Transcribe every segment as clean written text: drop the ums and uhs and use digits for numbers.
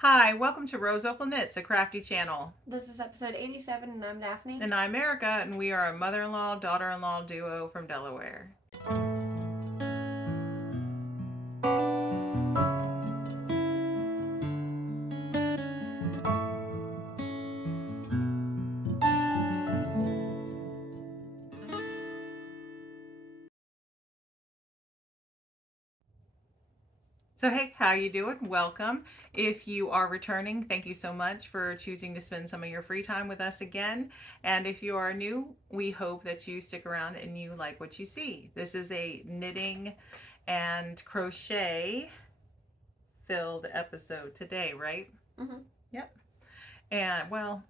Hi, welcome to Rose Opal Knits, a crafty channel. This is episode 87, and I'm Daphne. And I'm Erica, and we are a mother-in-law, daughter-in-law duo from Delaware. So hey, how you doing? Welcome. If you are returning, thank you so much for choosing to spend some of your free time with us again. And if you are new, we hope that you stick around and you like what you see. This is a knitting and crochet filled episode today, right? Mm-hmm. Yep. And well,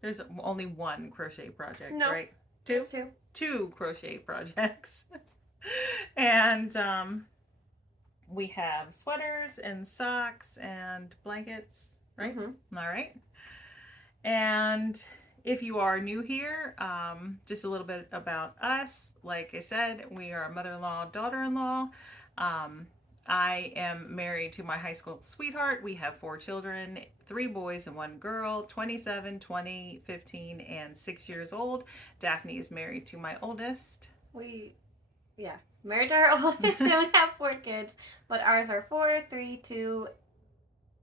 there's only one crochet project, No, right? Two? Two crochet projects. And we have sweaters and socks and blankets, right? Mm-hmm. All right. And if you are new here, just a little bit about us. Like I said, we are mother-in-law, daughter-in-law. I am married to my high school sweetheart. We have 4 children, 3 boys and 1 girl, 27, 20, 15, and 6 years old. Daphne is married to my oldest. Married to our oldest, and we have 4 kids, but ours are 4, 3, 2,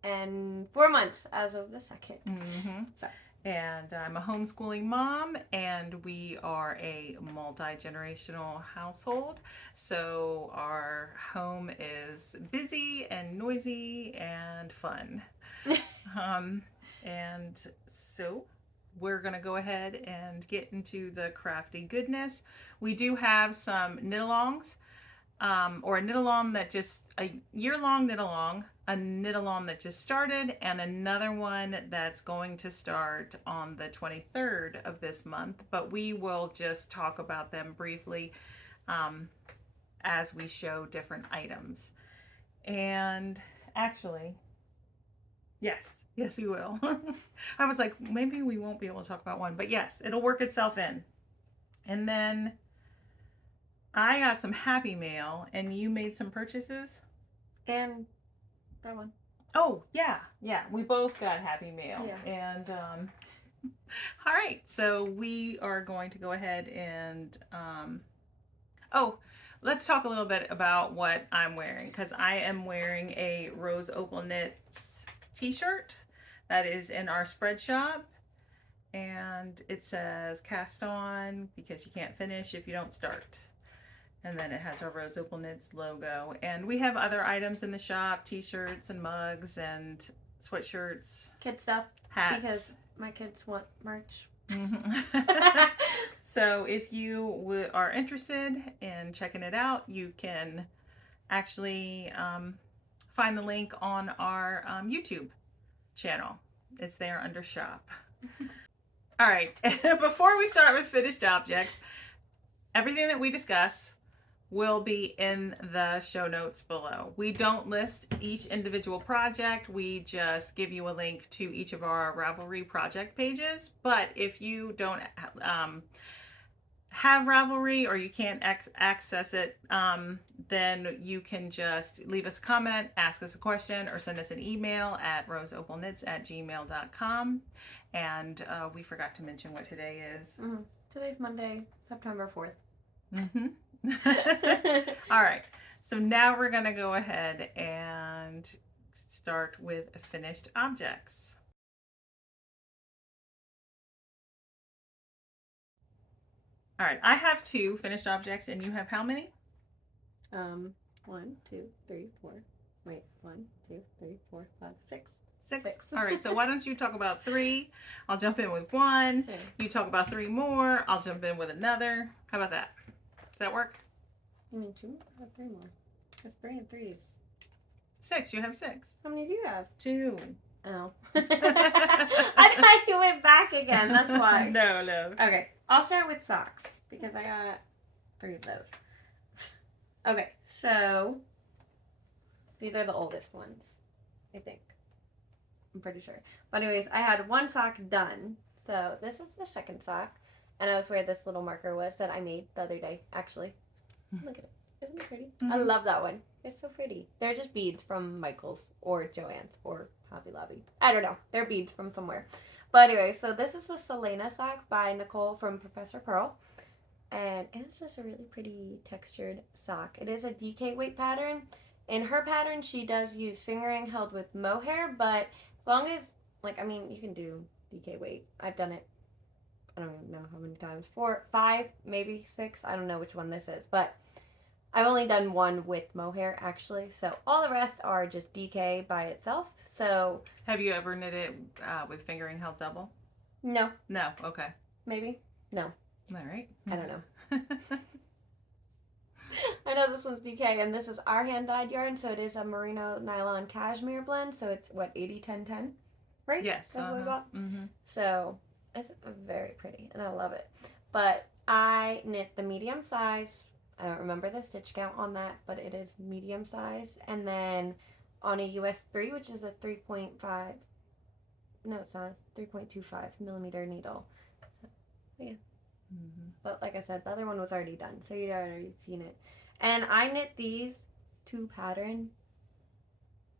and 4 months as of the second. Mm-hmm. So. And I'm a homeschooling mom, and we are a multi-generational household. So our home is busy and noisy and fun. And so we're going to go ahead and get into the crafty goodness. We do have some knit-alongs, or a knit-along that just, a year-long knit-along, a knit-along that just started, and another one that's going to start on the 23rd of this month. But we will just talk about them briefly as we show different items. And actually, yes, we will. I was like, maybe we won't be able to talk about one, but yes, it'll work itself in. And then I got some happy mail, and you made some purchases? And that one. Oh, yeah. We both got happy mail. Yeah. And, all right. So we are going to go ahead and, let's talk a little bit about what I'm wearing, because I am wearing a Rose Opal Knits t-shirt that is in our spread shop. And it says cast on because you can't finish if you don't start. And then it has our Rose Opal Knits logo. And we have other items in the shop, t-shirts and mugs and sweatshirts. Kid stuff. Hats. Because my kids want merch. Mm-hmm. So if you are interested in checking it out, you can actually find the link on our YouTube channel. It's there under shop. All right, before we start with finished objects, everything that we discuss will be in the show notes below. We don't list each individual project. We just give you a link to each of our Ravelry project pages. But if you don't have Ravelry or you can't access it, then you can just leave us a comment, ask us a question, or send us an email at roseopalknits@gmail.com. And we forgot to mention what today is. Mm-hmm. Today's Monday, September 4th. Mm-hmm. All right, so now we're gonna go ahead and start with finished objects. All right, I have 2 finished objects, and you have how many? 1, 2, 3, 4. Wait, 1, 2, 3, 4, 5, 6. 6. All right, so why don't you talk about 3? I'll jump in with 1. Okay. You talk about 3 more. I'll jump in with another. How about that? Does that work? You mean 2? I have 3 more. That's 3 and 3s. 6. You have 6. How many do you have? 2. Oh. I thought you went back again. That's why. No. Okay. I'll start with socks because I got 3 of those. Okay. So these are the oldest ones, I think. I'm pretty sure. But anyways, I had 1 sock done. So this is the second sock. And that was where this little marker was that I made the other day, actually. Look at it. Isn't it pretty? Mm-hmm. I love that one. It's so pretty. They're just beads from Michael's or Joann's or Hobby Lobby. I don't know. They're beads from somewhere. But anyway, so this is the Selena sock by Nicole from Professor Pearl. And it's just a really pretty textured sock. It is a DK weight pattern. In her pattern, she does use fingering held with mohair, but as long as, like, I mean, you can do DK weight. I've done it, I don't even know how many times. 4, 5, maybe 6. I don't know which one this is, but I've only done one with mohair, actually. So all the rest are just DK by itself. So have you ever knit it with fingering held double? no. No. Okay. Maybe? No. All right. I don't know. I know this one's DK, and this is our hand-dyed yarn, so it is a merino nylon cashmere blend, so it's, what, 80-10-10? Right? Yes. That's what we bought? Mm-hmm. So it's very pretty, and I love it. But I knit the medium size. I don't remember the stitch count on that, but it is medium size. And then on a US 3, which is a 3.5, no, it's not, it's 3.25 millimeter needle. So, yeah. Mm-hmm. But like I said, the other one was already done, so you'd already seen it. And I knit these 2 pattern.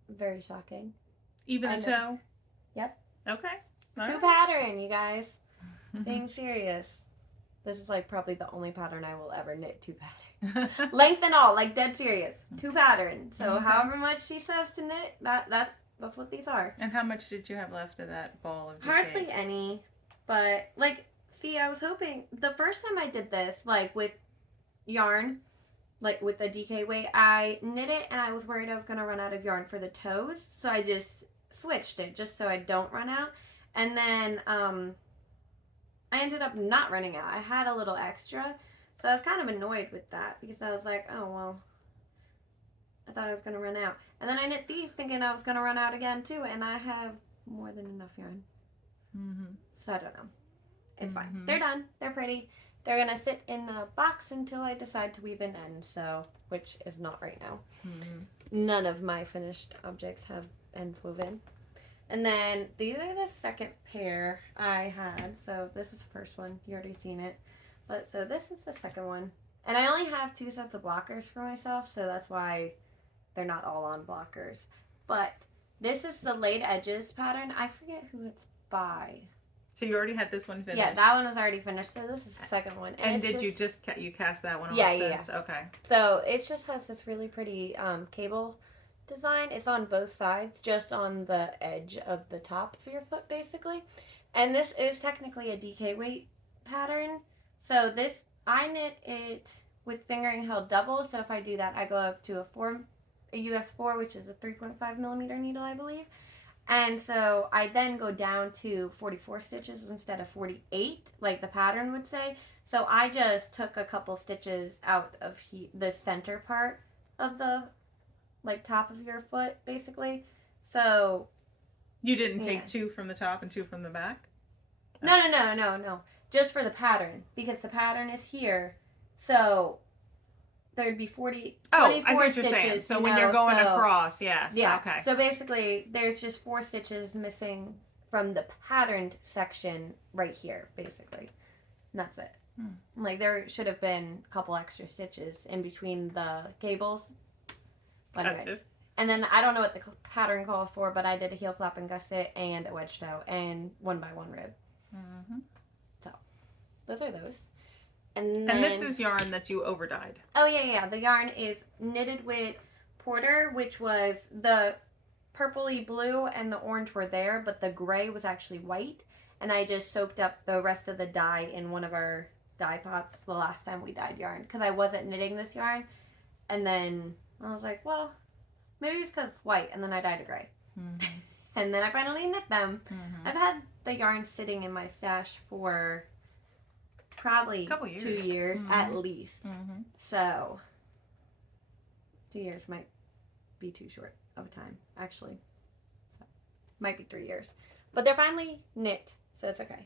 Very shocking. Even the toe? Yep. Okay. All 2 right. pattern, you guys. Being serious. This is like probably the only pattern I will ever knit 2 pattern. Length and all, like dead serious. 2 pattern. So okay. however much she says to knit, that's what these are. And how much did you have left of that ball of DK? Hardly any. But like, see, I was hoping the first time I did this, like with yarn, like with the DK weight, I knit it and I was worried I was gonna run out of yarn for the toes. So I just switched it just so I don't run out. And then I ended up not running out. I had a little extra. So I was kind of annoyed with that because I was like, oh, well, I thought I was going to run out. And then I knit these thinking I was going to run out again too. And I have more than enough yarn. Mm-hmm. So I don't know. It's fine. They're done. They're pretty. They're going to sit in a box until I decide to weave an end. So, which is not right now. Mm-hmm. None of my finished objects have ends woven. And then these are the second pair I had. So this is the first one. You already seen it. But so this is the second one. And I only have 2 sets of blockers for myself. So that's why they're not all on blockers. But this is the laid edges pattern. I forget who it's by. So you already had this one finished? Yeah, that one is already finished. So this is the second one. And did you just you cast that one on? Yeah, since? yeah. Okay. So it just has this really pretty cable design. It's on both sides, just on the edge of the top of your foot, basically. And this is technically a DK weight pattern. So this, I knit it with fingering held double. So if I do that, I go up to a US 4, which is a 3.5 millimeter needle, I believe. And so I then go down to 44 stitches instead of 48, like the pattern would say. So I just took a couple stitches out of the center part of the like top of your foot, basically. So you didn't take 2 from the top and 2 from the back? No. Just for the pattern, because the pattern is here. So there'd be 24 stitches. So when you're going across, yes. Yeah. Okay. So basically, there's just 4 stitches missing from the patterned section right here, basically. And that's it. Like there should have been a couple extra stitches in between the cables. Anyways. And then I don't know what the pattern calls for, but I did a heel flap and gusset and a wedge toe and 1x1 rib. Mm-hmm. So those are those. And this is yarn that you overdyed. Oh yeah. The yarn is knitted with Porter, which was the purpley blue and the orange were there, but the gray was actually white. And I just soaked up the rest of the dye in one of our dye pots the last time we dyed yarn because I wasn't knitting this yarn. And then I was like, well, maybe it's because it's white, and then I dyed it gray. Mm-hmm. And then I finally knit them. Mm-hmm. I've had the yarn sitting in my stash for probably 2 years at least. Mm-hmm. So 2 years might be too short of a time, actually. So, might be 3 years. But they're finally knit, so it's okay.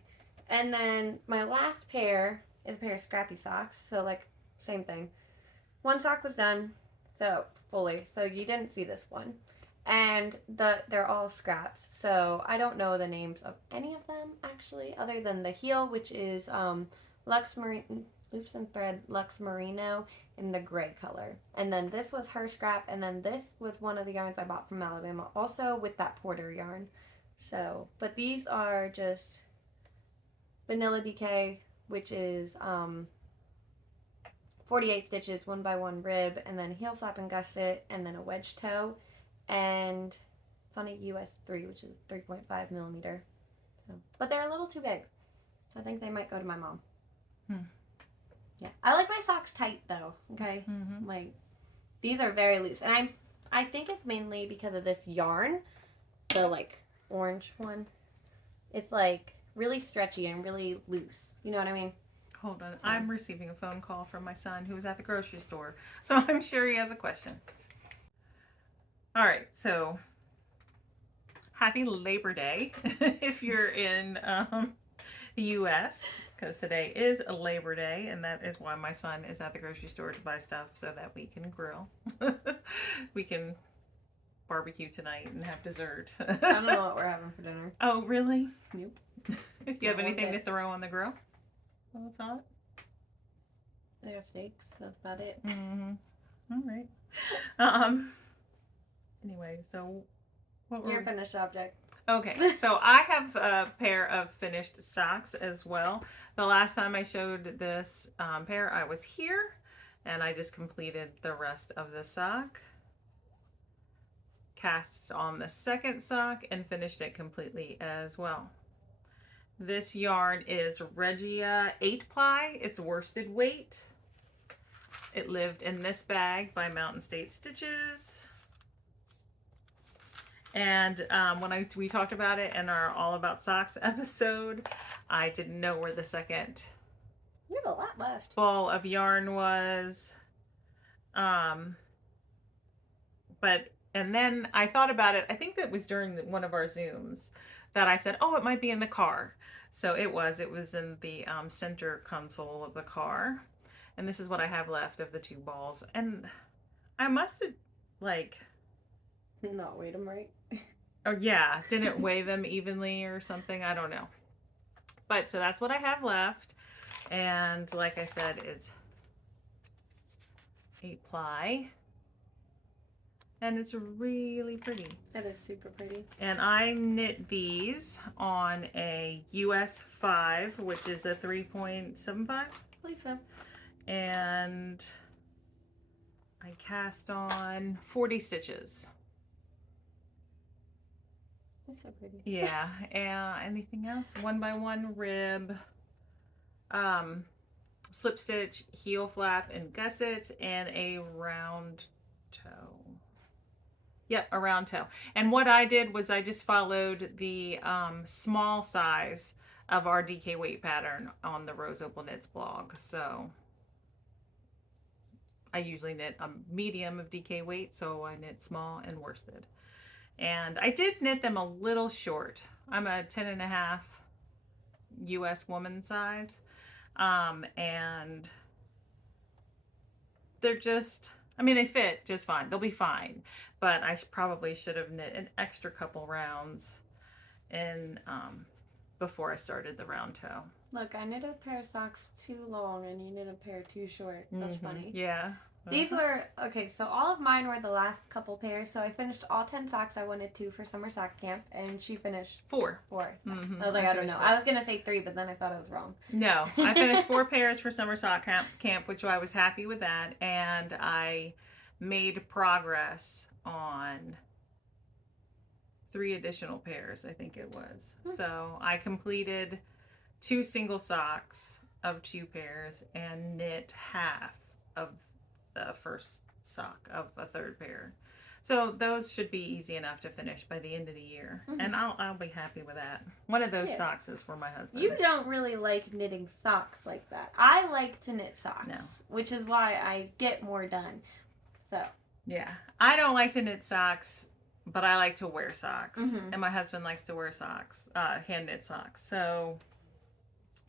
And then my last pair is a pair of scrappy socks. So, like, same thing. One sock was done. So fully. So you didn't see this one. And they're all scraps. So I don't know the names of any of them actually, other than the heel, which is Lux Marine. Loops and Thread Luxe Merino in the gray color. And then this was her scrap, and then this was one of the yarns I bought from Alabama, also with that Porter yarn. So, but these are just Vanilla DK, which is 48 stitches, 1x1 rib, and then heel flap and gusset, and then a wedge toe, and it's on a US 3, which is 3.5 millimeter. So, but they're a little too big, so I think they might go to my mom. Yeah, I like my socks tight though. Okay, like these are very loose, and I think it's mainly because of this yarn, the like orange one. It's like really stretchy and really loose. You know what I mean? Hold on. I'm receiving a phone call from my son who is at the grocery store. So I'm sure he has a question. All right. So happy Labor Day if you're in the U.S. because today is a Labor Day, and that is why my son is at the grocery store to buy stuff so that we can grill. We can barbecue tonight and have dessert. I don't know what we're having for dinner. Oh, really? Nope. Do you have anything to throw on the grill? Well, it's hot. I got steaks. That's about it. All right. Anyway, so what were Your finished object. Okay, so I have a pair of finished socks as well. The last time I showed this pair, I was here, and I just completed the rest of the sock. Cast on the second sock and finished it completely as well. This yarn is Regia 8-ply. It's worsted weight. It lived in this bag by Mountain State Stitches. And when we talked about it in our All About Socks episode, I didn't know where the second You have a lot left. ball of yarn was. And then I thought about it. I think that was during one of our Zooms that I said, oh, it might be in the car. So it was in the center console of the car. And this is what I have left of the 2 balls. And I must have, like... Not weighed them right. Oh, yeah. Didn't weigh them evenly or something. I don't know. But, so that's what I have left. And like I said, it's 8-ply. And it's really pretty. That is super pretty. And I knit these on a US 5, which is a 3.75. I believe so. And I cast on 40 stitches. It's so pretty. Yeah. And anything else? 1x1 rib, slip stitch, heel flap, and gusset, and a round toe. Yep, a round toe. And what I did was I just followed the small size of our DK weight pattern on the Rose Opal Knits blog. So I usually knit a medium of DK weight, so I knit small and worsted. And I did knit them a little short. I'm a 10.5 US woman size. And they're just... I mean, they fit just fine. They'll be fine. But I probably should have knit an extra couple rounds in before I started the round toe. Look, I knit a pair of socks too long and you knit a pair too short. That's funny. Yeah. These were, okay, so all of mine were the last couple pairs. So I finished all 10 socks I wanted to for summer sock camp, and she finished 4. 4. I was like, I don't know. I was going to say 3, but then I thought I was wrong. No, I finished 4 pairs for summer sock camp, which I was happy with that. And I made progress on 3 additional pairs, I think it was. So I completed 2 single socks of 2 pairs and knit half of the first sock of a 3rd pair. So those should be easy enough to finish by the end of the year. And I'll be happy with that. One of those socks is for my husband. You don't really like knitting socks like that. I like to knit socks, No. which is why I get more done. So yeah, I don't like to knit socks, but I like to wear socks. And my husband likes to wear socks, hand knit socks. So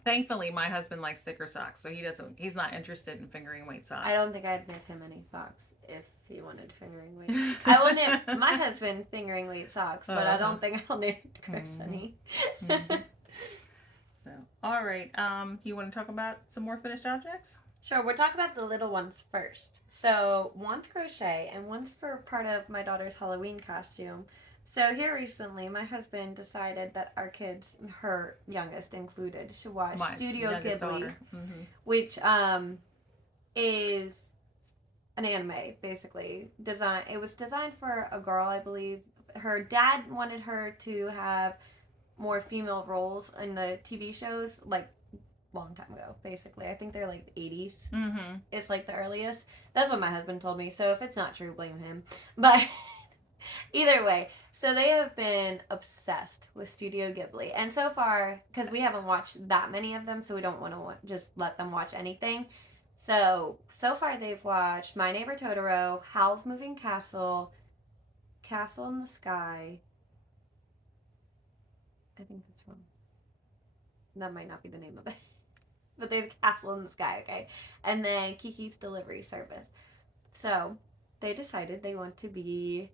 thankfully my husband likes thicker socks, so he's not interested in fingering weight socks. I don't think I'd knit him any socks if he wanted fingering weight. I will knit my husband fingering weight socks, but I don't think I'll knit Chris any. So So, all right. You want to talk about some more finished objects? Sure, we'll talk about the little ones first. So one's crochet and one's for part of my daughter's Halloween costume. So here recently, my husband decided that our kids, her youngest included, should watch My Studio youngest Ghibli, daughter. Mm-hmm. which is an anime basically. It was designed for a girl, I believe. Her dad wanted her to have more female roles in the TV shows, like long time ago, basically. I think they're like the 80s. Mm-hmm. It's like the earliest. That's what my husband told me. So if it's not true, blame him. But either way, so they have been obsessed with Studio Ghibli. And so far, because we haven't watched that many of them, so we don't want to just let them watch anything. So far they've watched My Neighbor Totoro, Howl's Moving Castle, Castle in the Sky. I think that's wrong. That might not be the name of it. But there's Castle in the Sky, okay? And then Kiki's Delivery Service. So they decided they want to be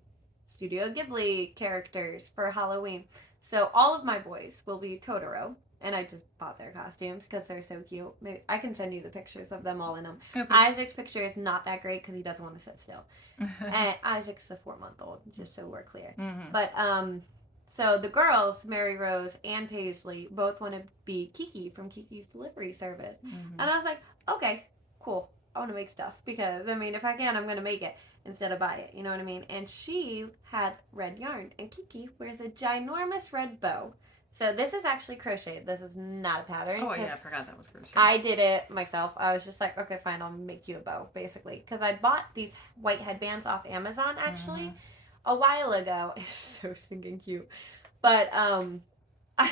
Studio Ghibli characters for Halloween. So all of my boys will be Totoro. And I just bought their costumes because they're so cute. I can send you the pictures of them all in them. Okay. Isaac's picture is not that great because he doesn't want to sit still. And Isaac's a 4-month-old, just so we're clear. Mm-hmm. But so the girls, Mary Rose and Paisley, both want to be Kiki from Kiki's Delivery Service. Mm-hmm. And I was like, okay, cool. I want to make stuff because, I mean, if I can, I'm going to make it instead of buy it. You know what I mean? And she had red yarn. And Kiki wears a ginormous red bow. So this is actually crocheted. This is not a pattern. Oh, yeah, I forgot that was crocheted. I did it myself. I was just like, okay, fine, I'll make you a bow, basically. Because I bought these white headbands off Amazon, actually, a while ago. It's so stinking cute. But I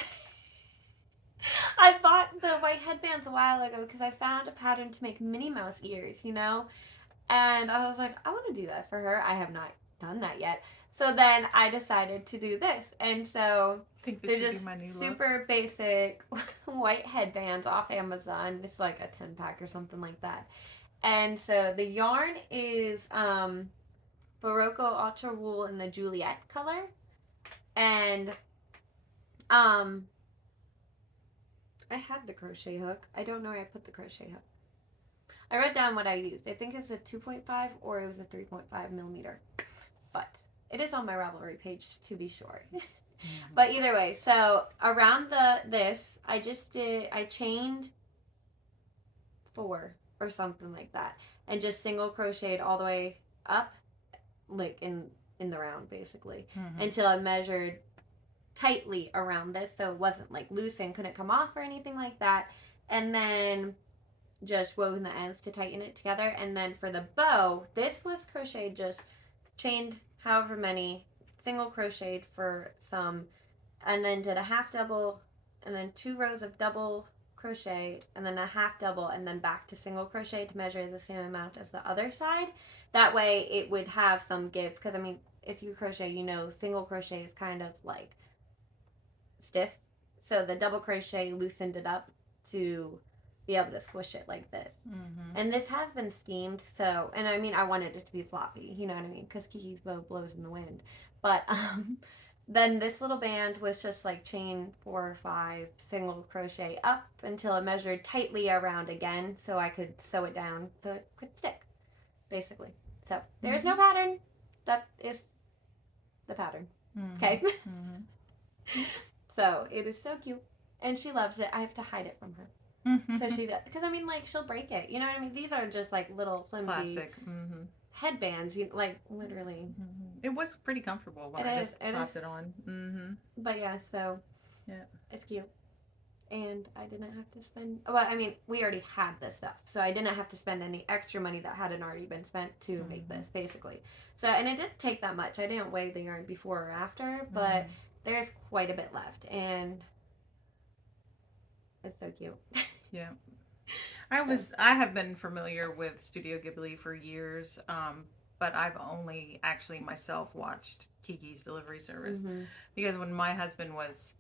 bought the white headbands a while ago because I found a pattern to make Minnie Mouse ears, you know? And I was like, I want to do that for her. I have not done that yet. So then I decided to do this. And so they're just super basic white headbands off Amazon. It's like a 10-pack or something like that. And so the yarn is Barocco Ultra Wool in the Juliet color. And I had the crochet hook. I don't know where I put the crochet hook. I wrote down what I used. I think it's a 2.5 or it was a 3.5 millimeter. But it is on my Ravelry page to be sure. But either way, so around this, I chained 4 or something like that. And just single crocheted all the way up, like in the round basically. Mm-hmm. Until I measured tightly around this so it wasn't like loose and couldn't come off or anything like that. And then just woven the ends to tighten it together. And then for the bow, this was crocheted, just chained however many, single crocheted for some, and then did a half double, and then 2 rows of double crochet, and then a half double, and then back to single crochet to measure the same amount as the other side. That way it would have some give, because I mean, if you crochet, you know, single crochet is kind of like stiff, so the double crochet loosened it up to be able to squish it like this. Mm-hmm. And this has been steamed, so, and I mean, I wanted it to be floppy, you know what I mean, because Kiki's bow blows in the wind. But then this little band was just like chain 4 or 5 single crochet up until it measured tightly around again, so I could sew it down so it could stick, basically. So there's no pattern. That is the pattern. Mm-hmm. Okay. Mm-hmm. So it is so cute, and she loves it. I have to hide it from her. Mm-hmm. So she does, because I mean, like, she'll break it. You know what I mean? These are just like little flimsy plastic headbands, like literally. Mm-hmm. It was pretty comfortable when I just popped it on. Mm-hmm. But yeah, so yeah, it's cute, and I didn't have to spend. Well, I mean, we already had this stuff, so I didn't have to spend any extra money that hadn't already been spent to make this, basically. So, and it didn't take that much. I didn't weigh the yarn before or after, but there's quite a bit left, and it's so cute. Yeah. I have been familiar with Studio Ghibli for years, but I've only actually myself watched Kiki's Delivery Service. Mm-hmm. Because when my husband was,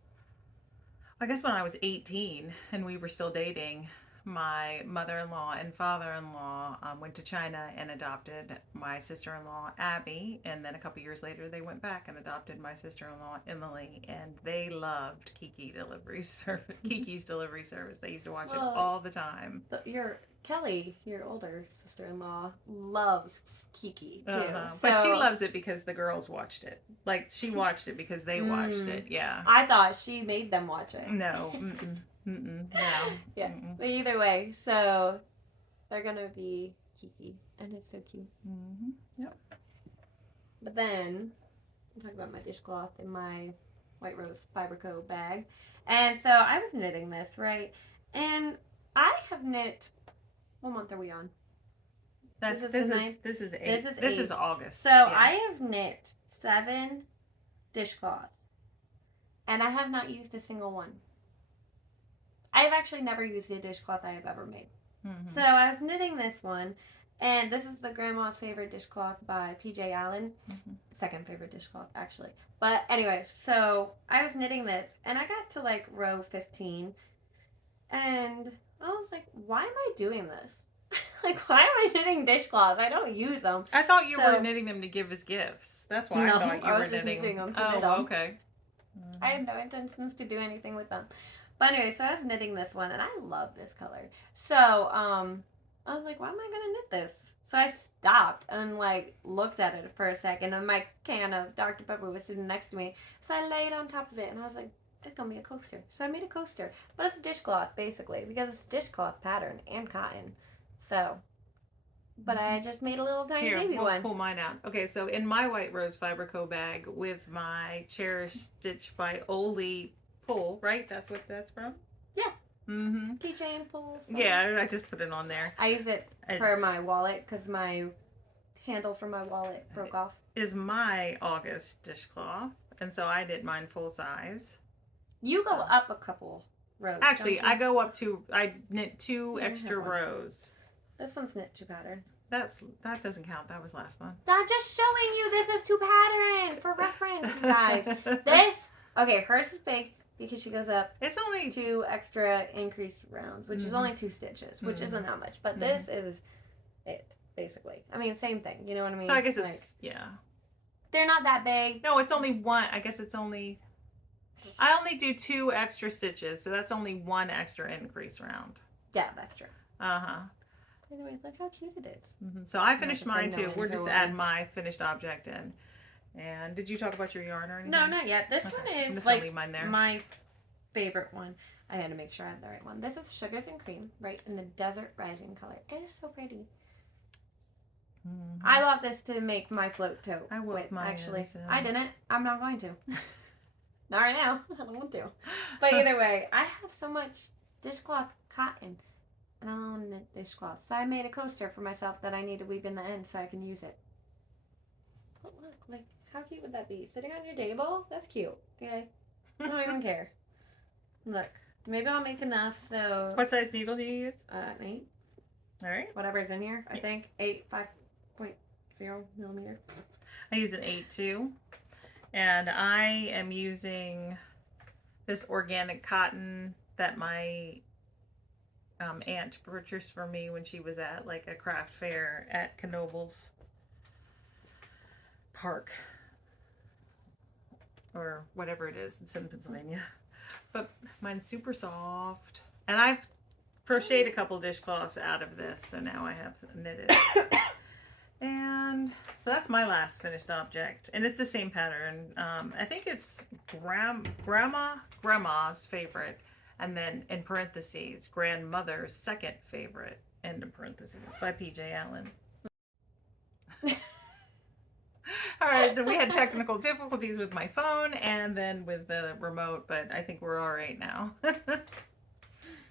I guess when I was 18 and we were still dating, my mother-in-law and father-in-law went to China and adopted my sister-in-law Abby, and then a couple years later they went back and adopted my sister-in-law Emily, and they loved Kiki's delivery service. They used to watch it all the time. Your Kelly, your older sister-in-law, loves Kiki too. But she loves it because the girls watched it. Like, she watched it because they watched it. Yeah. I thought she made them watch it. No. No. Yeah. But either way, so they're gonna be Kiki, and it's so cute. Yep. But then I'm talking about my dishcloth in my White Rose Fiber Co bag, and so I was knitting this, right, and I have knit. What month are we on? This is August. So yeah. I have knit 7 dishcloths, and I have not used a single one. I have actually never used a dishcloth I have ever made. So I was knitting this one, and this is the Grandma's Favorite Dishcloth by PJ Allen. Second favorite dishcloth, actually. But anyways, so I was knitting this, and I got to like row 15, and I was like, why am I doing this? Like, why am I knitting dishcloths? I don't use them. I thought you were knitting them to give as gifts. That's why I thought you were knitting them to knit them. Okay. I had no intentions to do anything with them. But anyway, so I was knitting this one, and I love this color. So, I was like, why am I going to knit this? So I stopped and, like, looked at it for a second, and my can of Dr. Pepper was sitting next to me. So I laid on top of it, and I was like, it's going to be a coaster. So I made a coaster. But it's a dishcloth, basically, because it's a dishcloth pattern and cotton. So, but I just made a little tiny baby one. Pull mine out. Okay, so in my White Rose Fiber Co bag with my Cherished Stitch by Oli pull, right? That's what that's from? Yeah. Keychain pull. Yeah, I just put it on there. I use it for my wallet because my handle for my wallet broke off. Is my August dishcloth, and so I did mine full size. You go up a couple rows. Actually, I go up I knit 2 extra rows. This one's knit to pattern. That doesn't count. That was last month. I'm just showing you this is to pattern for reference, you guys. Okay, hers is big because she goes up. It's only 2 extra increased rounds, which is only 2 stitches, which isn't that much. But this is it, basically. I mean, same thing. You know what I mean? So I guess it's, yeah. They're not that big. No, it's only one. I guess it's only... I only do 2 extra stitches, so that's only 1 extra increase round. Yeah, that's true. Anyways, look how cute it is. So I finished mine too. We're just adding my finished object in. And did you talk about your yarn or anything? No, not yet. This one is like my favorite one. I had to make sure I had the right one. This is Sugars and Cream, right, in the Desert Rising color. It is so pretty. I bought this to make my float tote. I will actually. I didn't. I'm not going to. Not right now. I don't want to. But either way, I have so much dishcloth cotton, and I don't want to knit dishcloth. So I made a coaster for myself that I need to weave in the end so I can use it. But look, like, how cute would that be? Sitting on your table? That's cute. Okay. I don't even care. Look, maybe I'll make enough so... What size needle do you use? 8. Alright. Whatever's in here, I think. 8, 5.0 millimeter. I use an 8 too. And I am using this organic cotton that my aunt purchased for me when she was at like a craft fair at Knoebels Park. Or whatever it is. It's in Pennsylvania. But mine's super soft. And I've crocheted a couple dishcloths out of this. So now I have knitted. And so that's my last finished object. And it's the same pattern. I think it's Grandma's favorite. And then in parentheses, Grandmother's second favorite. End of parentheses. By PJ Allen. Alright, then we had technical difficulties with my phone and then with the remote, but I think we're alright now. Alright,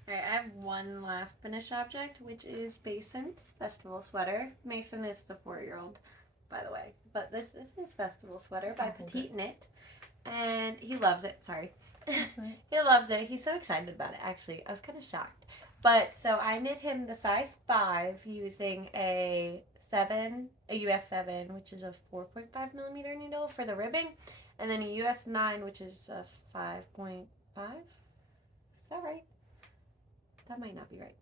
I have one last finished object, which is Mason's Festival Sweater. Mason is the 4-year-old, by the way. But this is his festival sweater by Petite Knit. And he loves it. Sorry. Right. He loves it. He's so excited about it, actually. I was kind of shocked. But, so I knit him the size 5 using a US 7, which is a 4.5 millimeter needle for the ribbing. And then a US 9, which is a 5.5. Is that right? That might not be right.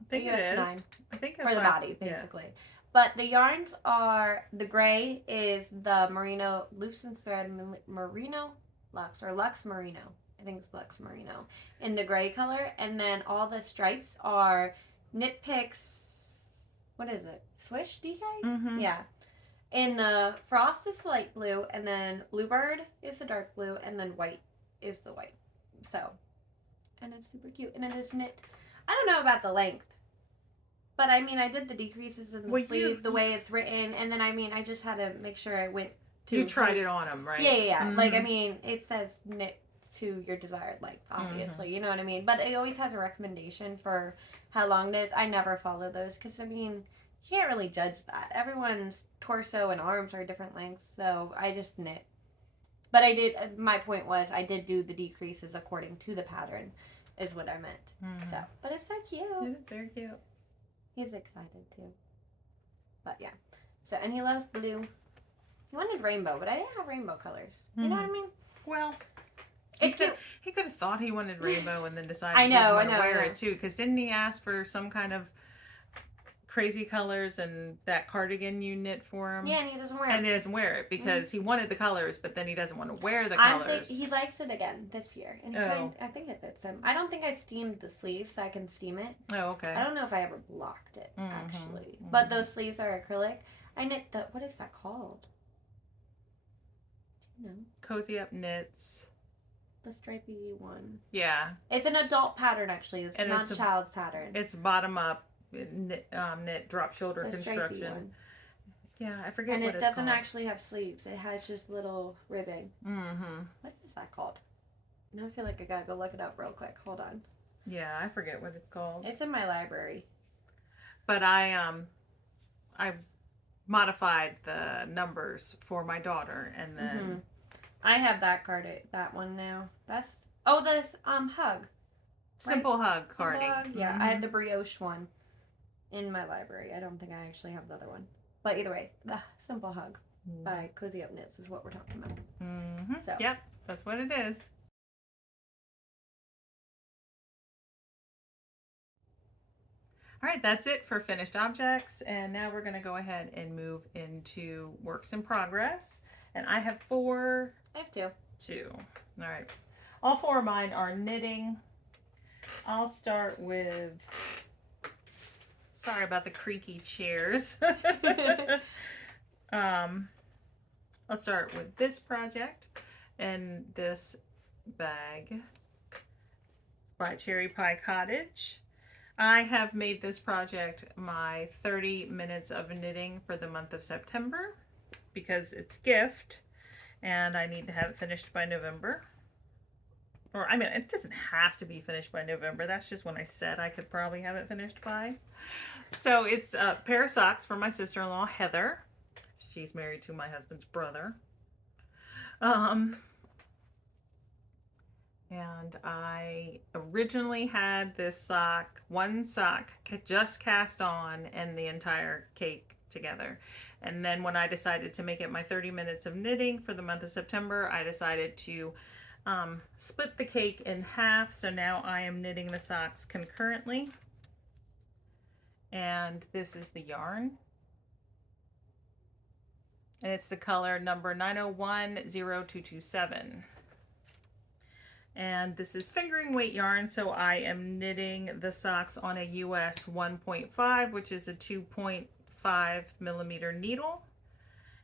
I think it US is. 9 I think for the what body, basically. But the yarns are, the gray is the merino loosened thread merino lux or lux merino. I think it's lux merino in the gray color, and then all the stripes are Knit Picks. What is it? Swish DK? Mm-hmm. Yeah. In the frost is light blue, and then bluebird is the dark blue, and then white is the white. So, and it's super cute, and it is knit. I don't know about the length. But I mean, I did the decreases in the sleeve, the way it's written, and then I mean, I just had to make sure I went to. You tried it on them, right? Yeah. Mm-hmm. Like, I mean, it says knit to your desired length, obviously. Mm-hmm. You know what I mean? But it always has a recommendation for how long it is. I never follow those because, I mean, you can't really judge that. Everyone's torso and arms are different lengths, so I just knit. But I did, my point was, I did do the decreases according to the pattern, is what I meant. Mm-hmm. So, but it's so cute. It is very cute. He's excited too. But yeah. So, and he loves blue. He wanted rainbow, but I didn't have rainbow colors. You know what I mean? Well, it's cute. He could have thought he wanted rainbow and then decided I he didn't want to wear it too. Because didn't he ask for some kind of crazy colors and that cardigan you knit for him? Yeah, and he doesn't wear it. And he doesn't wear it because he wanted the colors, but then he doesn't want to wear the colors. He likes it again this year. And I think it fits him. I don't think I steamed the sleeves, so I can steam it. Oh, okay. I don't know if I ever blocked it, actually. Mm-hmm. But those sleeves are acrylic. I knit the, what is that called? No. Cozy Up Knits. The stripy one. Yeah. It's an adult pattern, actually. It's not a child's pattern. It's bottom up. Knit drop shoulder the construction. One. Yeah, I forget what it's called. And it doesn't actually have sleeves. It has just little ribbing. Mm-hmm. What is that called? Now I feel like I gotta go look it up real quick. Hold on. Yeah, I forget what it's called. It's in my library. But I modified the numbers for my daughter, and then I have that one now. That's this hug. Simple Hug carding. Yeah, I had the brioche one in my library. I don't think I actually have the other one. But either way, the Simple Hug by Cozy Up Knits is what we're talking about. Mm-hmm. So. Yep, that's what it is. All right, that's it for finished objects. And now we're going to go ahead and move into works in progress. And I have 4. I have 2. 2. All right. All 4 of mine are knitting. I'll start with, sorry about the creaky chairs. I'll start with this project and this bag by Cherry Pie Cottage. I have made this project my 30 minutes of knitting for the month of September because it's gift and I need to have it finished by November. Or, I mean, it doesn't have to be finished by November. That's just when I said I could probably have it finished by. So it's a pair of socks for my sister-in-law, Heather. She's married to my husband's brother. And I originally had this one sock just cast on and the entire cake together. And then when I decided to make it my 30 minutes of knitting for the month of September, I decided to split the cake in half, so now I am knitting the socks concurrently. And this is the yarn. And it's the color number 9010227. And this is fingering weight yarn, so I am knitting the socks on a US 1.5, which is a 2.5 millimeter needle.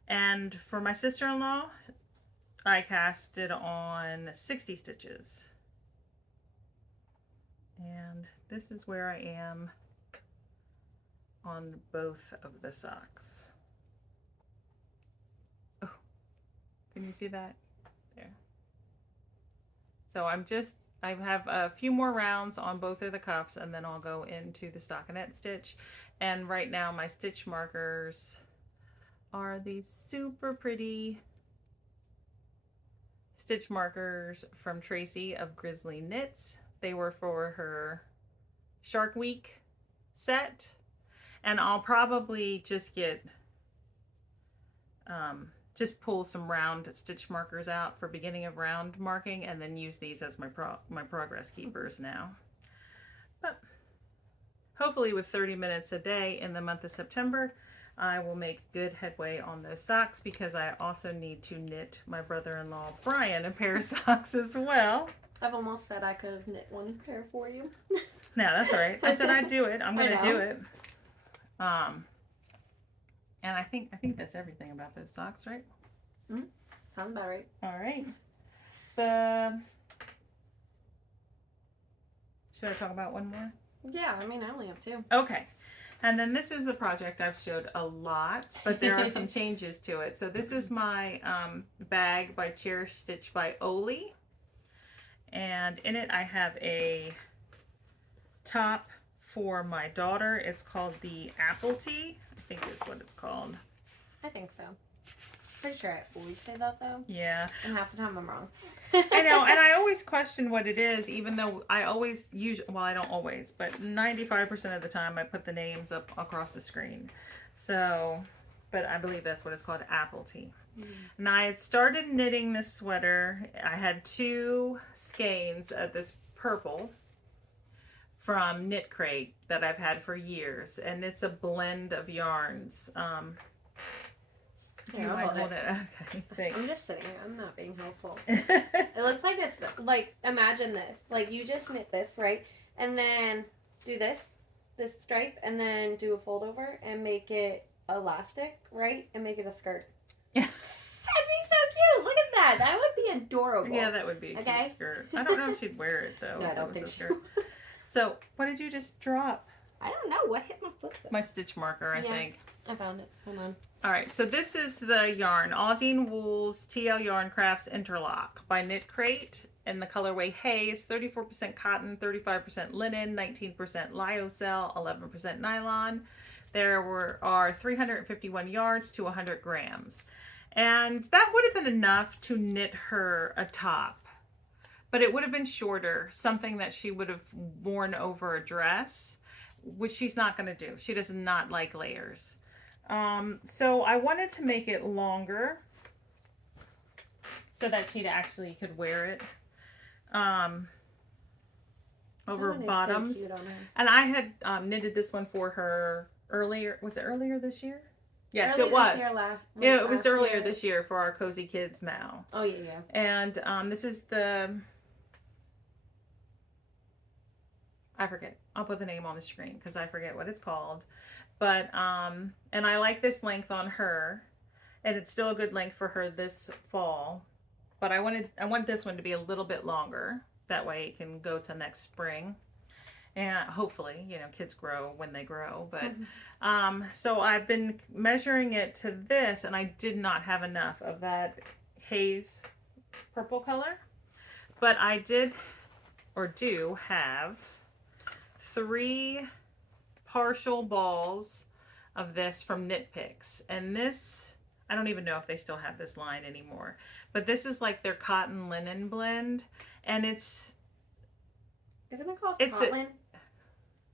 And for my sister-in-law, I cast it on 60 stitches. And this is where I am on both of the socks. Oh, can you see that? There. So I have a few more rounds on both of the cuffs and then I'll go into the stockinette stitch. And right now my stitch markers are these super pretty stitch markers from Tracy of Grizzly Knits. They were for her Shark Week set, and I'll probably just get just pull some round stitch markers out for beginning of round marking and then use these as my progress keepers now. But hopefully with 30 minutes a day in the month of September, I will make good headway on those socks because I also need to knit my brother-in-law Brian a pair of socks as well. I've almost said I could have knit one pair for you. No, that's all right. I said I'd do it. I'm going to do it. And I think that's everything about those socks, right? Mm-hmm. Sounds about right. All right. Should I talk about one more? Yeah, I mean, I only have 2. Okay. And then this is a project I've showed a lot, but there are some changes to it. So this is my bag by Cherish Stitch by Oli. And in it I have a top for my daughter. It's called the Apple Tea. I think is what it's called. I think so. Pretty sure I always say that though. Yeah. And half the time I'm wrong. I know, and I always question what it is, even though I always use, well, I don't always, but 95% of the time I put the names up across the screen. So, but I believe that's what it's called, Apple Tea. And I had started knitting this sweater. I had 2 skeins of this purple from Knit Crate that I've had for years, and it's a blend of yarns. Here, You I'll might hold hold it. it. Okay, thanks. I'm just sitting here. I'm not being helpful. It looks like it's like, imagine this. Like you just knit this, right? And then do this stripe, and then do a fold over and make it elastic, right? And make it a skirt. Yeah. That'd be so cute. Look at that. That would be adorable. Yeah, that would be a cute skirt. I don't know if she'd wear it though. No, I if it don't was think a so. skirt. So, what did you just drop? I don't know what hit my foot. My stitch marker, I think. I found it. Hold on. All right, so this is the yarn, Aldine Wool's TL Yarn Crafts Interlock by Knit Crate in the colorway Haze, 34% cotton, 35% linen, 19% lyocell, 11% nylon. There are 351 yards to 100 grams. And that would have been enough to knit her a top, but it would have been shorter, something that she would have worn over a dress, which she's not going to do. She does not like layers. So I wanted to make it longer so that she actually could wear it over bottoms. So cute on her. And I had knitted this one for her earlier. Was it earlier this year? Yes, Earlier it was. this year, Yeah, it was last earlier year. this year for our Cozy Kids Mal. Oh, yeah, yeah. And this is the, I forget. I'll put the name on the screen because I forget what it's called. But, and I like this length on her, and it's still a good length for her this fall. But I want this one to be a little bit longer. That way it can go to next spring. And hopefully, you know, kids grow when they grow. But, so I've been measuring it to this, and I did not have enough of that haze purple color. But I did, or do have 3 partial balls of this from Knit Picks, and this, I don't even know if they still have this line anymore, but this is like their cotton linen blend, and it's Isn't it called It's Cotland?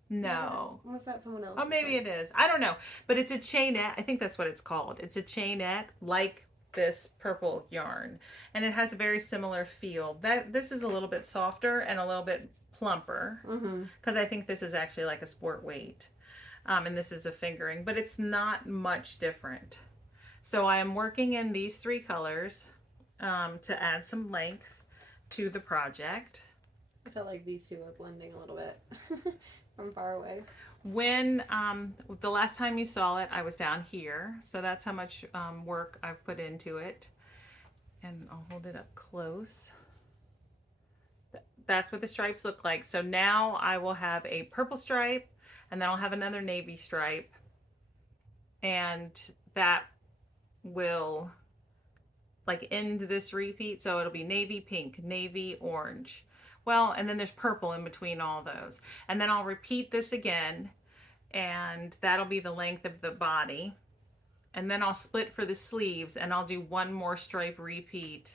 no, Was that someone else? oh maybe it is, I don't know, but it's a chainette. I think that's what it's called. It's a chainette like this purple yarn, and it has a very similar feel. That this is a little bit softer and a little bit plumper, because I think this is actually like a sport weight, and this is a fingering, but it's not much different. So I am working in these 3 colors to add some length to the project. I felt like these 2 are blending a little bit from far away. When the last time you saw it, I was down here, so that's how much work I've put into it. And I'll hold it up close. That's what the stripes look like. So now I will have a purple stripe, and then I'll have another navy stripe, and that will like end this repeat. So it'll be navy pink, navy orange. Well, and then there's purple in between all those. And then I'll repeat this again, and that'll be the length of the body. And then I'll split for the sleeves, and I'll do 1 more stripe repeat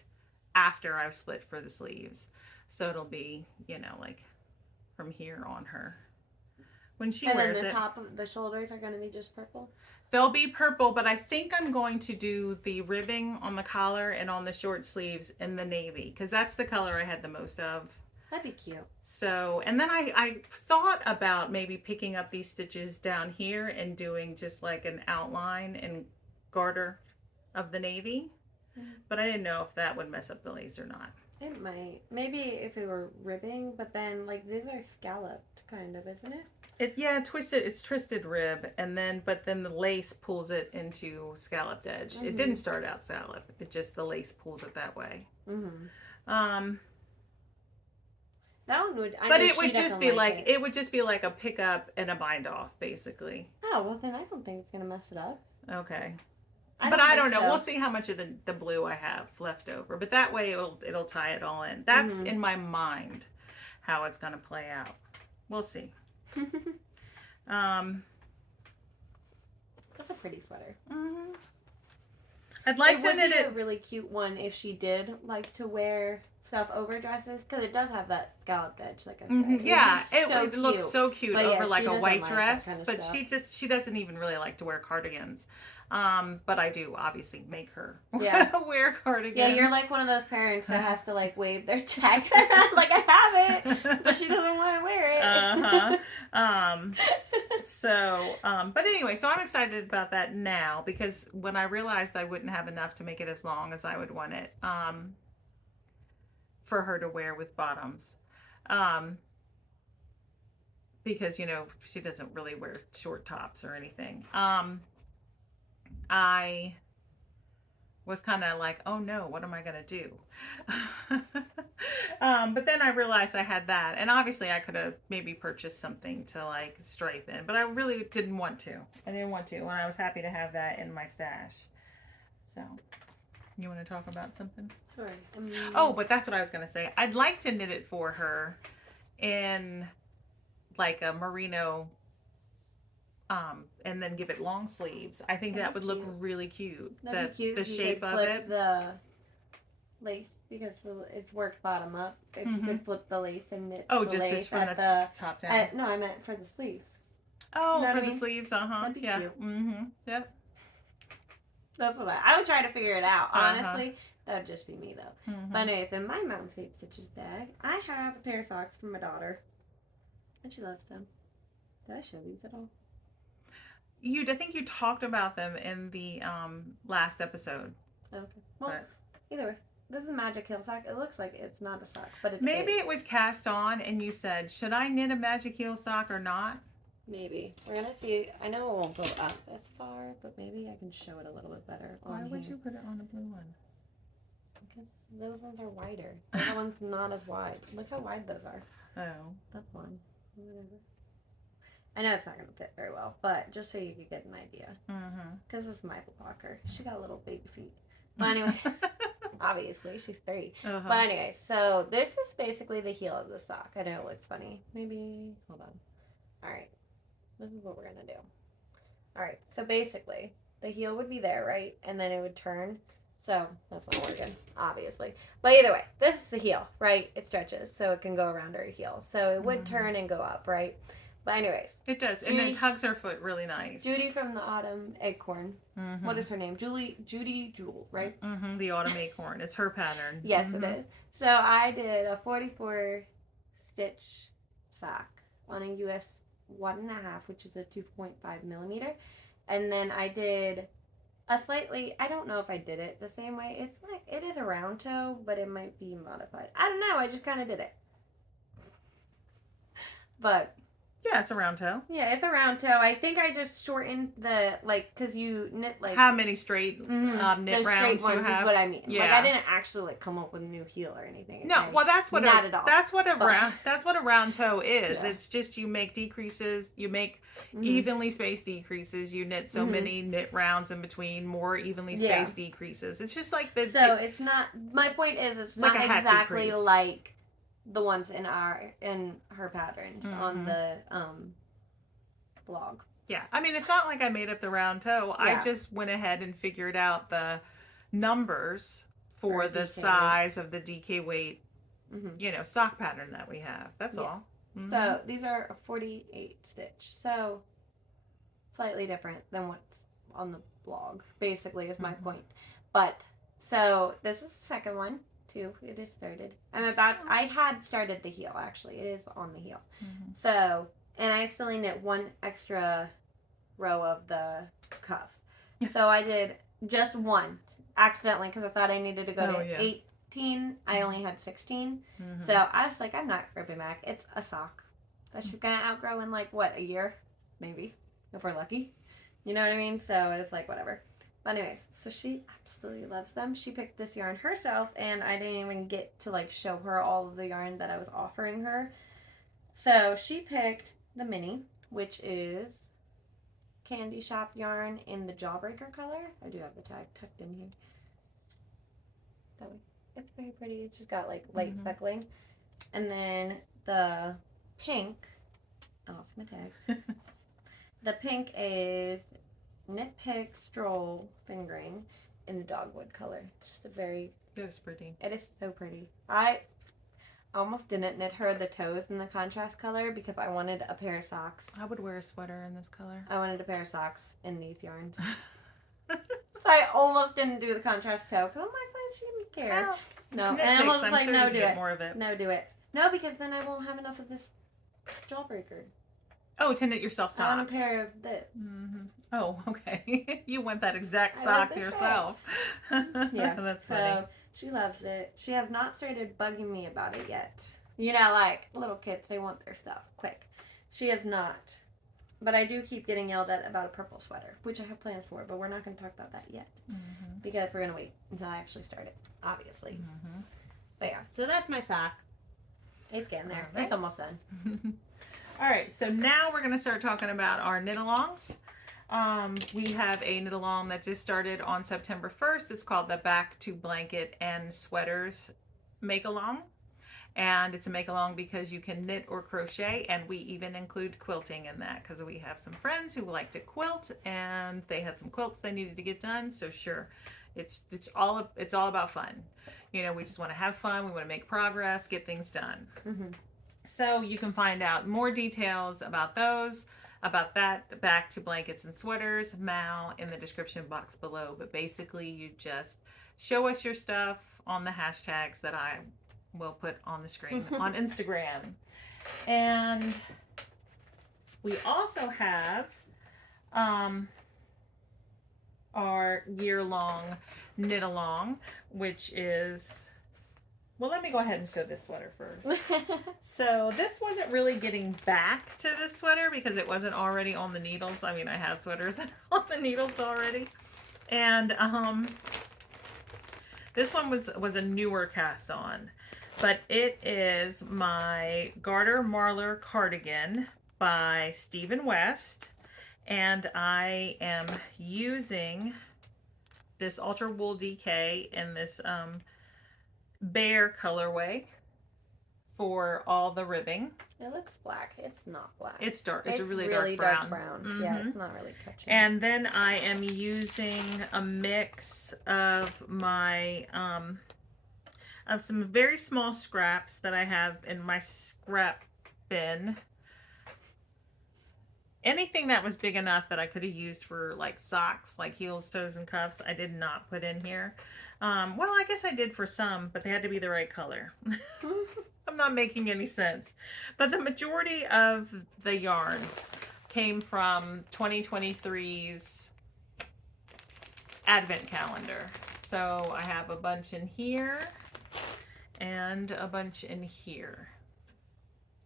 after I've split for the sleeves. So it'll be, you know, like from here on her when she wears it. And then the top of the shoulders are going to be just purple? They'll be purple, but I think I'm going to do the ribbing on the collar and on the short sleeves in the navy, because that's the color I had the most of. That'd be cute. So, and then I thought about maybe picking up these stitches down here and doing just like an outline and garter of the navy, but I didn't know if that would mess up the lace or not. It might. Maybe if we were ribbing, but then like these are scalloped kind of, isn't it? It's twisted rib, and then but then the lace pulls it into scalloped edge. It didn't start out scalloped. It just the lace pulls it that way. That one would. But it would just be like it would just be like a pickup and a bind off, basically. Oh well, then I don't think it's gonna mess it up. Okay. But I don't know. So. We'll see how much of the blue I have left over. But that way it'll tie it all in. That's in my mind how it's gonna play out. We'll see. That's a pretty sweater. I'd like to knit it. A really cute one if she did like to wear stuff over dresses, because it does have that scalloped edge, like I said. Yeah, it looks so cute but over like a white dress. Kind of but stuff. she doesn't even really like to wear cardigans. But I do obviously make her wear cardigans. Yeah, you're like one of those parents that has to like wave their jacket around like I have it, but she doesn't want to wear it. But anyway, so I'm excited about that now, because when I realized I wouldn't have enough to make it as long as I would want it, for her to wear with bottoms, because she doesn't really wear short tops or anything. I was kind of like, oh no, what am I gonna do? But then I realized I had that, and obviously I could have maybe purchased something to like stripe in, but I really didn't want to. I didn't want to, and I was happy to have that in my stash. So, you want to talk about something? Sure. Oh, but that's what I was gonna say. I'd like to knit it for her in like a merino. And then give it long sleeves. I think that would look really cute. That'd be cute. The shape of it. The lace, because it's worked bottom up. If you could flip the lace and knit the lace from the top down. No, I meant for the sleeves. Oh, for the sleeves, That'd be cute. Yep. That's what I would try to figure it out. Honestly, that would just be me though. But anyways, in my Mountain State Stitches bag, I have a pair of socks from my daughter, and she loves them. Did I show these at all? I think you talked about them in the last episode. Okay. Well, either way, this is a Magic Heel sock. It looks like it's not a sock, but it maybe is. It was cast on, and you said, "Should I knit a Magic Heel sock or not?" Maybe we're gonna see. I know it won't go up this far, but maybe I can show it a little bit better. Why would you put it on a blue one? Because those ones are wider. The other one's not as wide. Look how wide those are. Oh, that's one. Whatever. I know it's not going to fit very well, but just so you could get an idea. Because it's my blocker. She got little baby feet. But anyway, obviously, she's 3. But anyway, so this is basically the heel of the sock. I know it looks funny. Maybe, hold on. All right. This is what we're going to do. All right. So basically, the heel would be there, right? And then it would turn. So that's not working, obviously. But either way, this is the heel, right? It stretches, so it can go around her heel. So it would turn and go up, right? But anyways. It does. Judy, and it hugs her foot really nice. Judy from the Autumn Acorn. What is her name? Judy Jewel, right? The Autumn Acorn. It's her pattern. Yes, it is. So I did a 44 stitch sock on a US 1.5, which is a 2.5 millimeter. And then I did a slightly, I don't know if I did it the same way. It's like, it is a round toe, but it might be modified. I don't know. I just kind of did it. But yeah, it's a round toe. Yeah, it's a round toe. I think I just shortened the, like, because you knit, like... How many straight knit the rounds straight ones you have? Is what I mean. Yeah. Like, I didn't actually, like, come up with a new heel or anything. No, well, that's what not at all. That's what a round toe is. Yeah. It's just you make decreases, you make evenly spaced decreases, you knit so many knit rounds in between, more evenly spaced decreases. It's just like this. So, it's not... My point is, it's not like exactly decrease. like the ones in her patterns on the blog. Yeah, I mean, it's not like I made up the round toe. Yeah. I just went ahead and figured out the numbers for the size of the DK weight, sock pattern that we have. That's all. So these are a 48 stitch. So slightly different than what's on the blog, basically, is my point. But so this is the second one. too. It is started. I had started the heel, actually. It is on the heel. Mm-hmm. So, and I still knit one extra row of the cuff. So I did just one accidentally because I thought I needed to go to 18. I only had 16. Mm-hmm. So I was like, I'm not ripping back. It's a sock that she's going to outgrow in like, what, a year? Maybe. If we're lucky. You know what I mean? So it's like, whatever. But anyways, so she absolutely loves them. She picked this yarn herself, and I didn't even get to like show her all of the yarn that I was offering her. So she picked the mini, which is Candy Shop yarn in the Jawbreaker color. I do have the tag tucked in here. That way. It's very pretty. It's just got like light speckling. And then the pink, I lost my tag. The pink is Knit Pick Stroll Fingering in the dogwood color. It's just a very... It is pretty. It is so pretty. I almost didn't knit her the toes in the contrast color because I wanted a pair of socks. I would wear a sweater in this color. I wanted a pair of socks in these yarns. So I almost didn't do the contrast toe because I'm like, why does she even care? Well, no, and I was I'm like, sure no, you do get it. more of it. No, do it. No, because then I won't have enough of this Jawbreaker. Oh, to knit yourself socks. I want a pair of this. Mm-hmm. Oh, okay. You want that exact I sock want this yourself. Yeah, That's so funny. she loves it. She has not started bugging me about it yet. You know, like little kids, they want their stuff quick. She has not. But I do keep getting yelled at about a purple sweater, which I have plans for, but we're not going to talk about that yet. Mm-hmm. Because we're going to wait until I actually start it, obviously. Mm-hmm. But yeah, so that's my sock. It's getting there. All right. It's almost done. All right, so now we're going to start talking about our knit-alongs. We have a knit-along that just started on September 1st. It's called the Back to Blanket and Sweaters Make-Along. And it's a make-along because you can knit or crochet, and we even include quilting in that because we have some friends who like to quilt, and they had some quilts they needed to get done. So sure, it's all about fun. You know, we just want to have fun. We want to make progress, get things done. Mm-hmm. So you can find out more details about those, about that Back to Blankets and Sweaters, Mal, in the description box below. But basically, you just show us your stuff on the hashtags that I will put on the screen on Instagram. And we also have our year-long knit-along, which is... Well, let me go ahead and show this sweater first. So this wasn't really getting back to this sweater because it wasn't already on the needles. I mean, I have sweaters on the needles already. And this one was a newer cast on. But it is my Garter Marlar cardigan by Stephen West. And I am using this Ultra Wool DK in this Bear colorway for all the ribbing. It looks black. It's not black. It's dark. It's a really dark dark brown. Mm-hmm. Yeah, it's not really catching. And then I am using a mix of my of some very small scraps that I have in my scrap bin. Anything that was big enough that I could have used for like socks, like heels, toes, and cuffs, I did not put in here. Well, I guess I did for some, but they had to be the right color. I'm not making any sense. But the majority of the yarns came from 2023's Advent calendar. So I have a bunch in here and a bunch in here.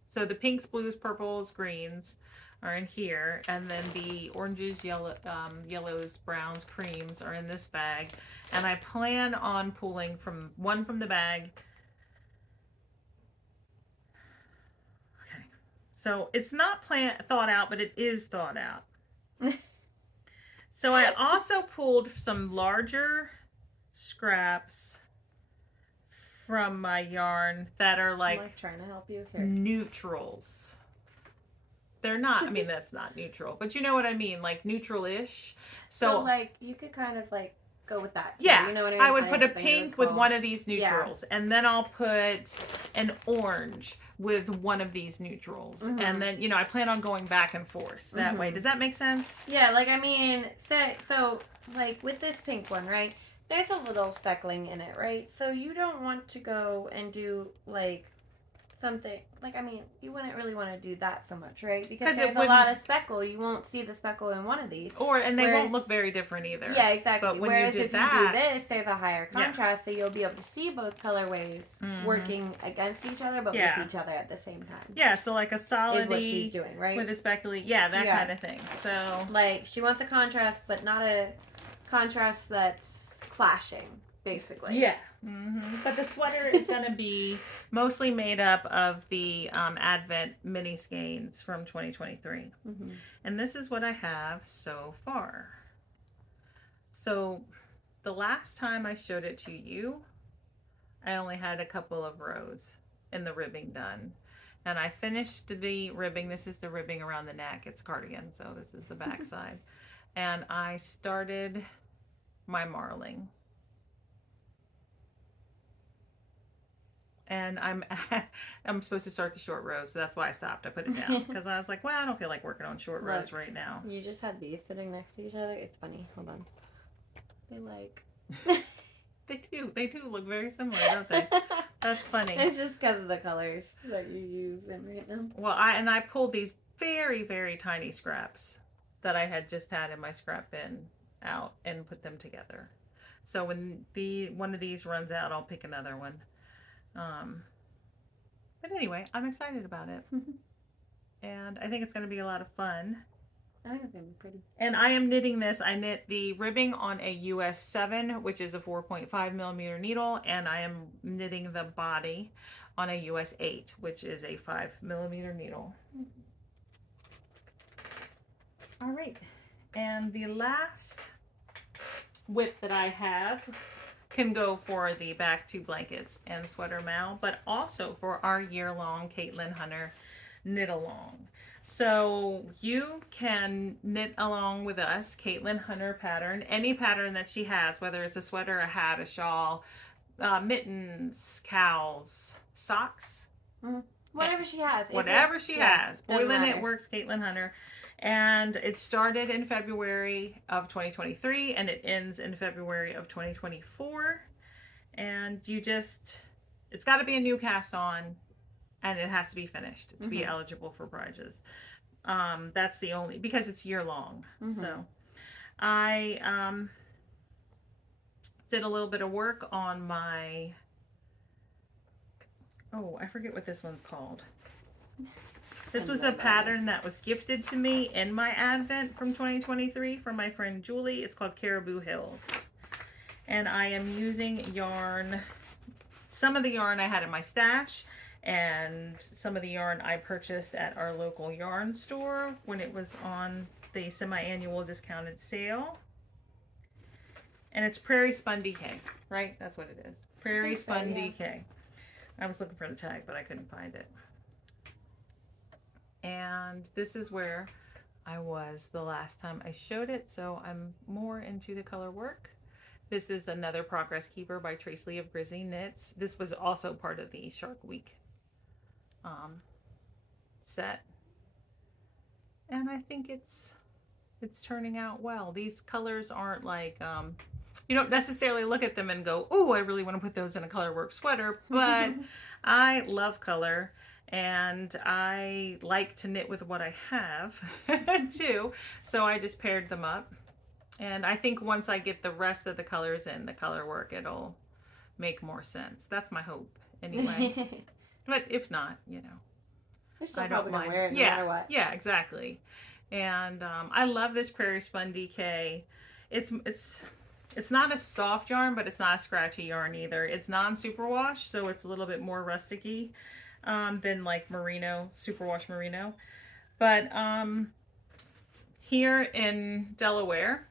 So the pinks, blues, purples, greens are in here, and then the oranges, yellows, browns, creams are in this bag. And I plan on pulling one from the bag. Okay, so it's not thought out, but it is thought out. So I also pulled some larger scraps from my yarn that are like trying to help you here. Neutrals. They're not, I mean, that's not neutral, but you know what I mean, like neutral-ish. So like you could kind of like go with that too, yeah, you know what I mean? I would like, put a pink with one of these neutrals, and then I'll put an orange with one of these neutrals. Mm-hmm. And then, you know, I plan on going back and forth that way. Does that make sense? Yeah, like I mean, so like with this pink one, right? there's a little speckling in it, right? So you don't want to go and do like something like, I mean, you wouldn't really want to do that so much, right? Because 'Cause it there's a lot wouldn't- of speckle. You won't see the speckle in one of these. and they Whereas, won't look very different either. yeah, exactly. But when Whereas you did if that, you do this, there's a higher Yeah. contrast, so you'll be able to see both colorways working against each other, but Yeah. with each other at the same time. yeah, so like a Is solid what she's doing, right? with a speckly, yeah, that Yeah. kind of thing. So Like, she wants a contrast, but not a contrast that's clashing, basically. yeah. But the sweater is going to be mostly made up of the Advent mini skeins from 2023. And this is what I have so far. So the last time I showed it to you, I only had a couple of rows and the ribbing done. And I finished the ribbing. This is the ribbing around the neck. It's cardigan, so this is the back side. And I started my marling. And I'm supposed to start the short rows, so that's why I stopped. I put it down because I was like, well, I don't feel like working on short rows right now. You just had these sitting next to each other. It's funny. Hold on. They like. They do look very similar, don't they? That's funny. It's just because of the colors that you use in right now. Well, I pulled these very, very tiny scraps that I had just had in my scrap bin out and put them together. So when one of these runs out, I'll pick another one. But anyway, I'm excited about it. And I think it's going to be a lot of fun. I think it's going to be pretty. And I am knitting this. I knit the ribbing on a US 7, which is a 4.5 millimeter needle. And I am knitting the body on a US 8, which is a 5 millimeter needle. All right. And the last whip that I have can go for the back two blankets and sweater mal, but also for our year-long Caitlin Hunter knit along. So you can knit along with us, Caitlin Hunter pattern, any pattern that she has, whether it's a sweater, a hat, a shawl, mittens, cows, socks. Whatever she has. Whatever she has. Boiling matter. It Works, Caitlin Hunter. And it started in February of 2023 and it ends in February of 2024. And it's got to be a new cast on and it has to be finished to be eligible for prizes. That's the only, because it's year long. So I did a little bit of work on my, I forget what this one's called. This was a pattern that was gifted to me in my Advent from 2023 from my friend Julie. It's called Caribou Hills. And I am using yarn. Some of the yarn I had in my stash and some of the yarn I purchased at our local yarn store when it was on the semi-annual discounted sale. And it's Prairie Spun DK, right? That's what it is. Prairie Spun DK. I was looking for the tag, but I couldn't find it. And this is where I was the last time I showed it, so I'm more into the color work. This is another Progress Keeper by Trace Lee of Grizzy Knits. This was also part of the Shark Week set. And I think it's turning out well. These colors aren't like, you don't necessarily look at them and go, oh, I really want to put those in a color work sweater, but I love color. And I like to knit with what I have too. So I just paired them up. And I think once I get the rest of the colors in the color work, it'll make more sense. That's my hope anyway. But if not, you know, You're still I probably don't gonna mind. wear it no Yeah, matter what. yeah, exactly. And I love this Prairie Spun DK. It's not a soft yarn, but it's not a scratchy yarn either. It's non-superwash, so it's a little bit more rusticy than like merino, superwash merino. But here in Delaware,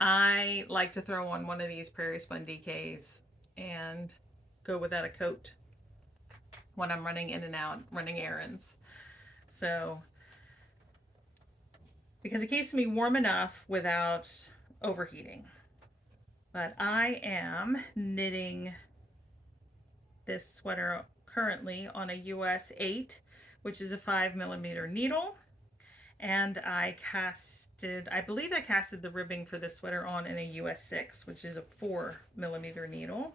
I like to throw on one of these Prairie Spun DKs and go without a coat when I'm running in and out, running errands. So, because it keeps me warm enough without overheating. But I am knitting this sweater currently on a US 8, which is a 5 millimeter needle. And I cast I believe I casted the ribbing for this sweater on in a US 6, which is a 4mm needle.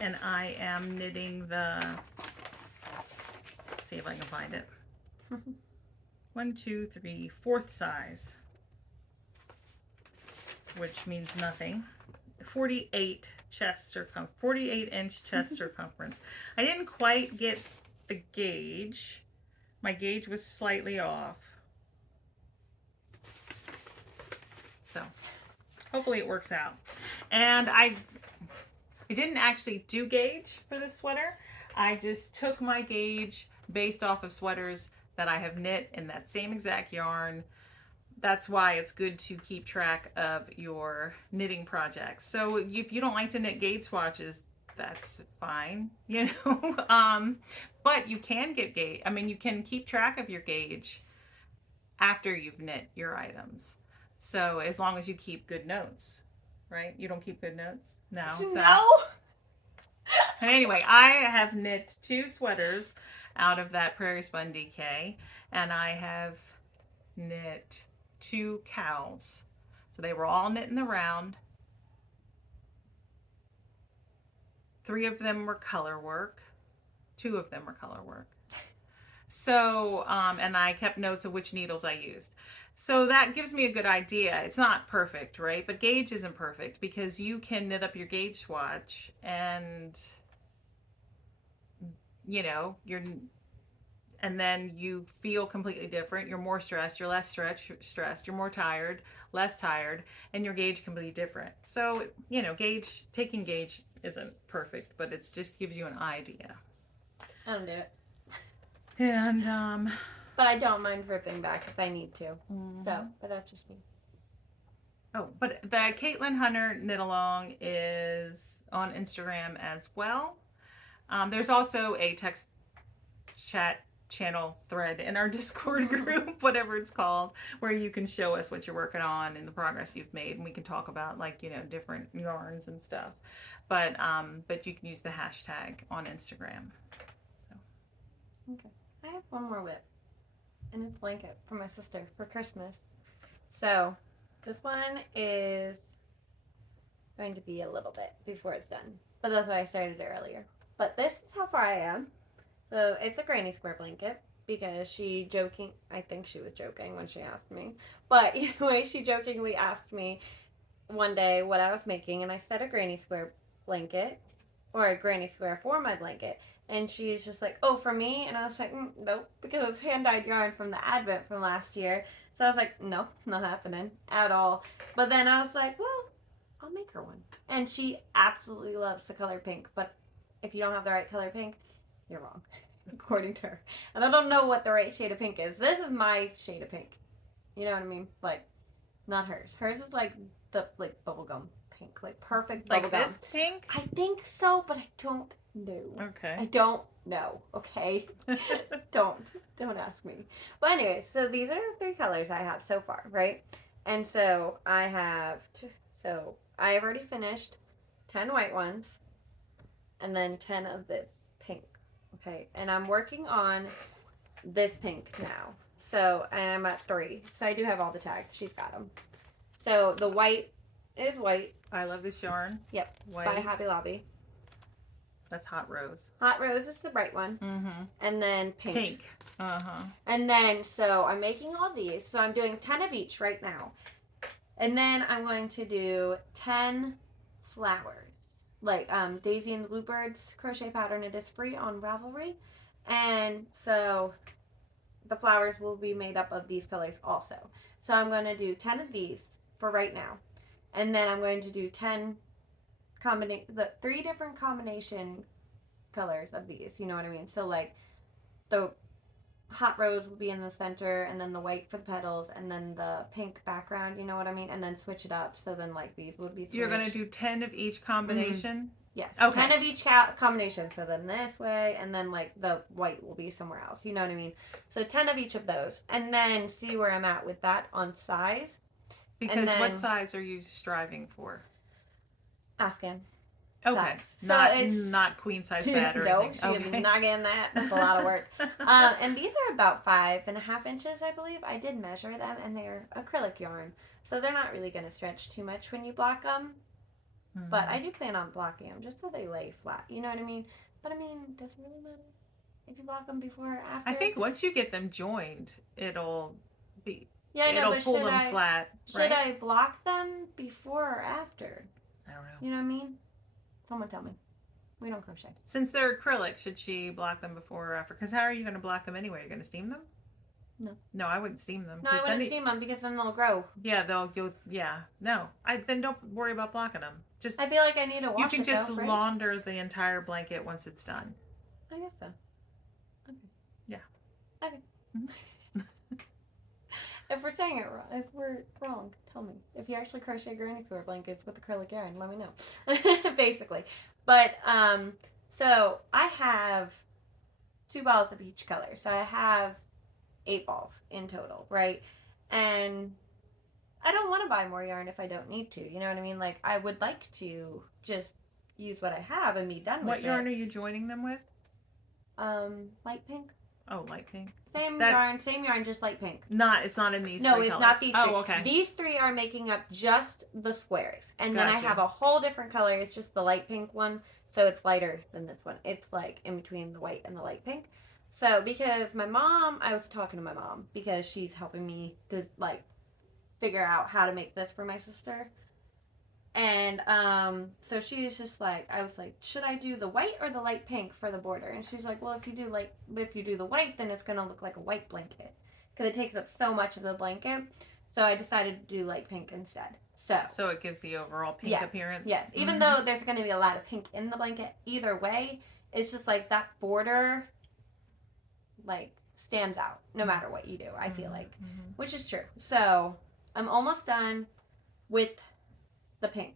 And I am knitting the, let's see if I can find it. 1, 2, 3, 4th size, which means nothing. 48 48-inch chest circumference. I didn't quite get the gauge. My gauge was slightly off. So hopefully it works out. And I didn't actually do gauge for this sweater. I just took my gauge based off of sweaters that I have knit in that same exact yarn. That's why it's good to keep track of your knitting projects. So if you don't like to knit gauge swatches, that's fine, you know. But you can get gauge. I mean, you can keep track of your gauge after you've knit your items. So as long as you keep good notes, right? You don't keep good notes? No. So. No. Anyway, I have knit 2 sweaters out of that Prairie Spun DK, and I have knit 2 cows. So they were all knit in the round. 3 of them were color work. 2 of them were color work. So, and I kept notes of which needles I used. So that gives me a good idea. It's not perfect, right? But gauge isn't perfect because you can knit up your gauge swatch and, you know, and then you feel completely different. You're more stressed, you're less stressed, you're more tired, less tired, and your gauge can be different. So, you know, taking gauge isn't perfect, but it just gives you an idea. I don't do it. And, but I don't mind ripping back if I need to. So, but that's just me. Oh, but the Caitlin Hunter knit along is on Instagram as well. There's also a text chat channel thread in our Discord group, whatever it's called, where you can show us what you're working on and the progress you've made, and we can talk about, like, you know, different yarns and stuff. But you can use the hashtag on Instagram. So. Okay, I have one more whip, and it's a blanket for my sister for Christmas. So this one is going to be a little bit before it's done, but that's why I started earlier. But this is how far I am. So it's a granny square blanket because I think she was joking when she asked me. But anyway, she jokingly asked me one day what I was making, and I said a granny square blanket, or a granny square for my blanket. And she's just like, oh, for me? And I was like, nope, because it's hand-dyed yarn from the Advent from last year. So I was like, no, not happening at all. But then I was like, well, I'll make her one. And she absolutely loves the color pink, but if you don't have the right color pink, you're wrong, according to her. And I don't know what the right shade of pink is. This is my shade of pink. You know what I mean? Like, not hers. Hers is like the bubblegum pink, like perfect bubblegum. Like this pink? I think so, but I don't know. Okay. I don't know. Okay. Don't ask me. But anyway, so these are the 3 colors I have so far, right? And so I have I have already finished 10 white ones, and then 10 of this pink. Okay, and I'm working on this pink now. So I'm at 3. So I do have all the tags. She's got them. So the white is white. I love this yarn. Yep. White. By Hobby Lobby. That's Hot Rose. Hot Rose is the bright one. Mm-hmm. And then pink. Pink. Uh-huh. And then, so I'm making all these. So I'm doing 10 of each right now. And then I'm going to do 10 flowers. Like Daisy and the Bluebirds crochet pattern. It is free on Ravelry. And so the flowers will be made up of these colors also. So I'm going to do 10 of these for right now. And then I'm going to do 10 the 3 different combination colors of these, you know what I mean? So like the hot rose will be in the center, and then the white for the petals, and then the pink background, you know what I mean? And then switch it up, so then like these would be switched. You're going to do 10 of each combination? Mm-hmm. Yes. Okay. 10 of each combination, so then this way, and then like the white will be somewhere else, you know what I mean? So 10 of each of those, and then see where I'm at with that on size. Because what size are you striving for? Afghan. Okay. size. So it's not queen size bed or no, anything. she Okay. is not getting that. That's a lot of work. And these are about 5.5 inches, I believe. I did measure them, and they're acrylic yarn, so they're not really going to stretch too much when you block them. But I do plan on blocking them just so they lay flat. You know what I mean? But I mean, does it really matter if you block them before or after? I think once you get them joined, it'll be. Yeah, I know, it'll but pull them flat. Should right? I block them before or after? I don't know. You know what I mean? Someone tell me. We don't crochet. Since they're acrylic, should she block them before or after? Because how are you going to block them anyway? You're going to steam them? No. No, I wouldn't steam them. No, I wouldn't steam them because then they'll grow. Yeah, they'll go. Yeah, no. Then don't worry about blocking them. Just I feel like I need to wash it. You can just though, right? launder the entire blanket once it's done. I guess so. Okay. Yeah. Okay. Mm-hmm. If we're saying it wrong, if we're wrong, tell me. If you actually crochet granny square blankets with acrylic yarn, let me know. Basically. But, so I have 2 balls of each color. So I have 8 balls in total, right? And I don't want to buy more yarn if I don't need to. You know what I mean? Like, I would like to just use what I have and be done with it. What yarn are you joining them with? Light pink. Oh, light pink. Same yarn, just light pink. It's not in these. No, three it's colors. not these 3. Oh, okay. These 3 are making up just the squares, and then I Gotcha. have a whole different color. It's just the light pink one, so it's lighter than this one. It's like in between the white and the light pink. So because I was talking to my mom because she's helping me to like figure out how to make this for my sister. And so she was just like, I was like, should I do the white or the light pink for the border? And she's like, well, if you do the white, then it's gonna look like a white blanket because it takes up so much of the blanket. So I decided to do light pink instead. So it gives the overall pink appearance. Yes, even though there's gonna be a lot of pink in the blanket, either way, it's just like that border, like stands out no matter what you do. I feel like, which is true. So I'm almost done with the pink.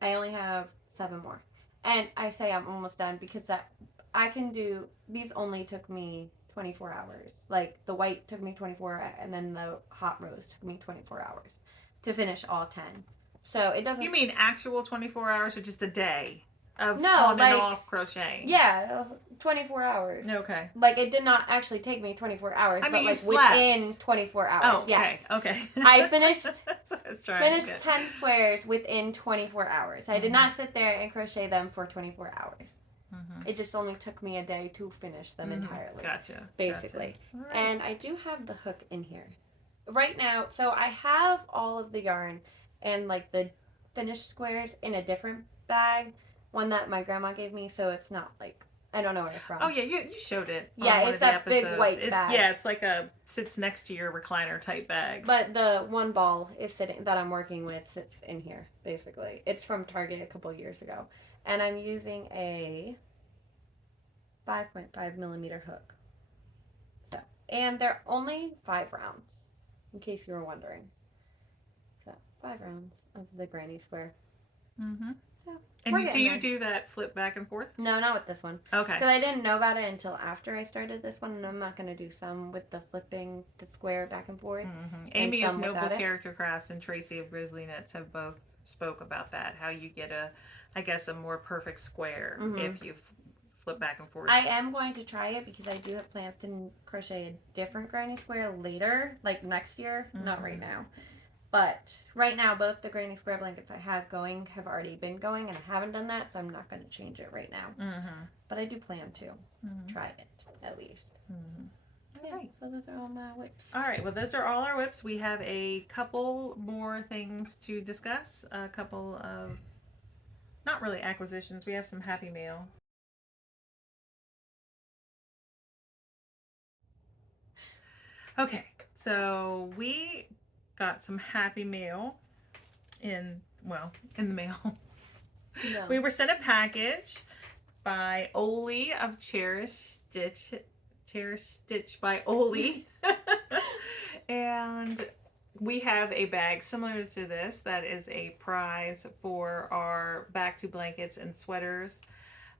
I only have 7 more. And I say I'm almost done because I can do, these only took me 24 hours. Like the white took me 24 and then the hot rose took me 24 hours to finish all 10. So it doesn't. You mean actual 24 hours or just a day of on and off crocheting? Yeah, 24 hours. Okay. Like it did not actually take me 24 hours, I mean, but like you slept. within 24 hours. Oh, okay. Yes. Okay. I finished That's what I was trying to get. 10 squares within 24 hours. I did not sit there and crochet them for 24 hours. It just only took me a day to finish them entirely. Gotcha. Basically. Gotcha. Right. And I do have the hook in here. Right now, so I have all of the yarn and like the finished squares in a different bag. One that my grandma gave me, so it's not like, I don't know where it's from. Oh yeah, you showed it. Yeah, on it's that big white bag. Yeah, it's like sits next to your recliner type bag. But the one ball is that I'm working with sits in here, basically. It's from Target a couple years ago. And I'm using a 5.5 millimeter hook. So, and they're only 5 rounds, in case you were wondering. So 5 rounds of the granny square. So, and do you do that flip back and forth? No, not with this one. Okay. Because I didn't know about it until after I started this one, and I'm not going to do some with the flipping the square back and forth. Amy of Noble Character Crafts and Tracy of Grizzly Knits have both spoke about that, how you get a more perfect square if you flip back and forth. I am going to try it because I do have plans to crochet a different granny square later, like next year, not right now. But right now, both the granny square blankets I have going have already been going, and I haven't done that, so I'm not going to change it right now. But I do plan to try it, at least. Okay, so those are all my whips. All right, well, those are all our whips. We have a couple more things to discuss, a couple of, not really acquisitions, we have some Happy Mail. Okay, so we got some Happy Mail in the mail. No. We were sent a package by Oli of Cherish Stitch by Oli. And we have a bag similar to this that is a prize for our Back to Blankets and Sweaters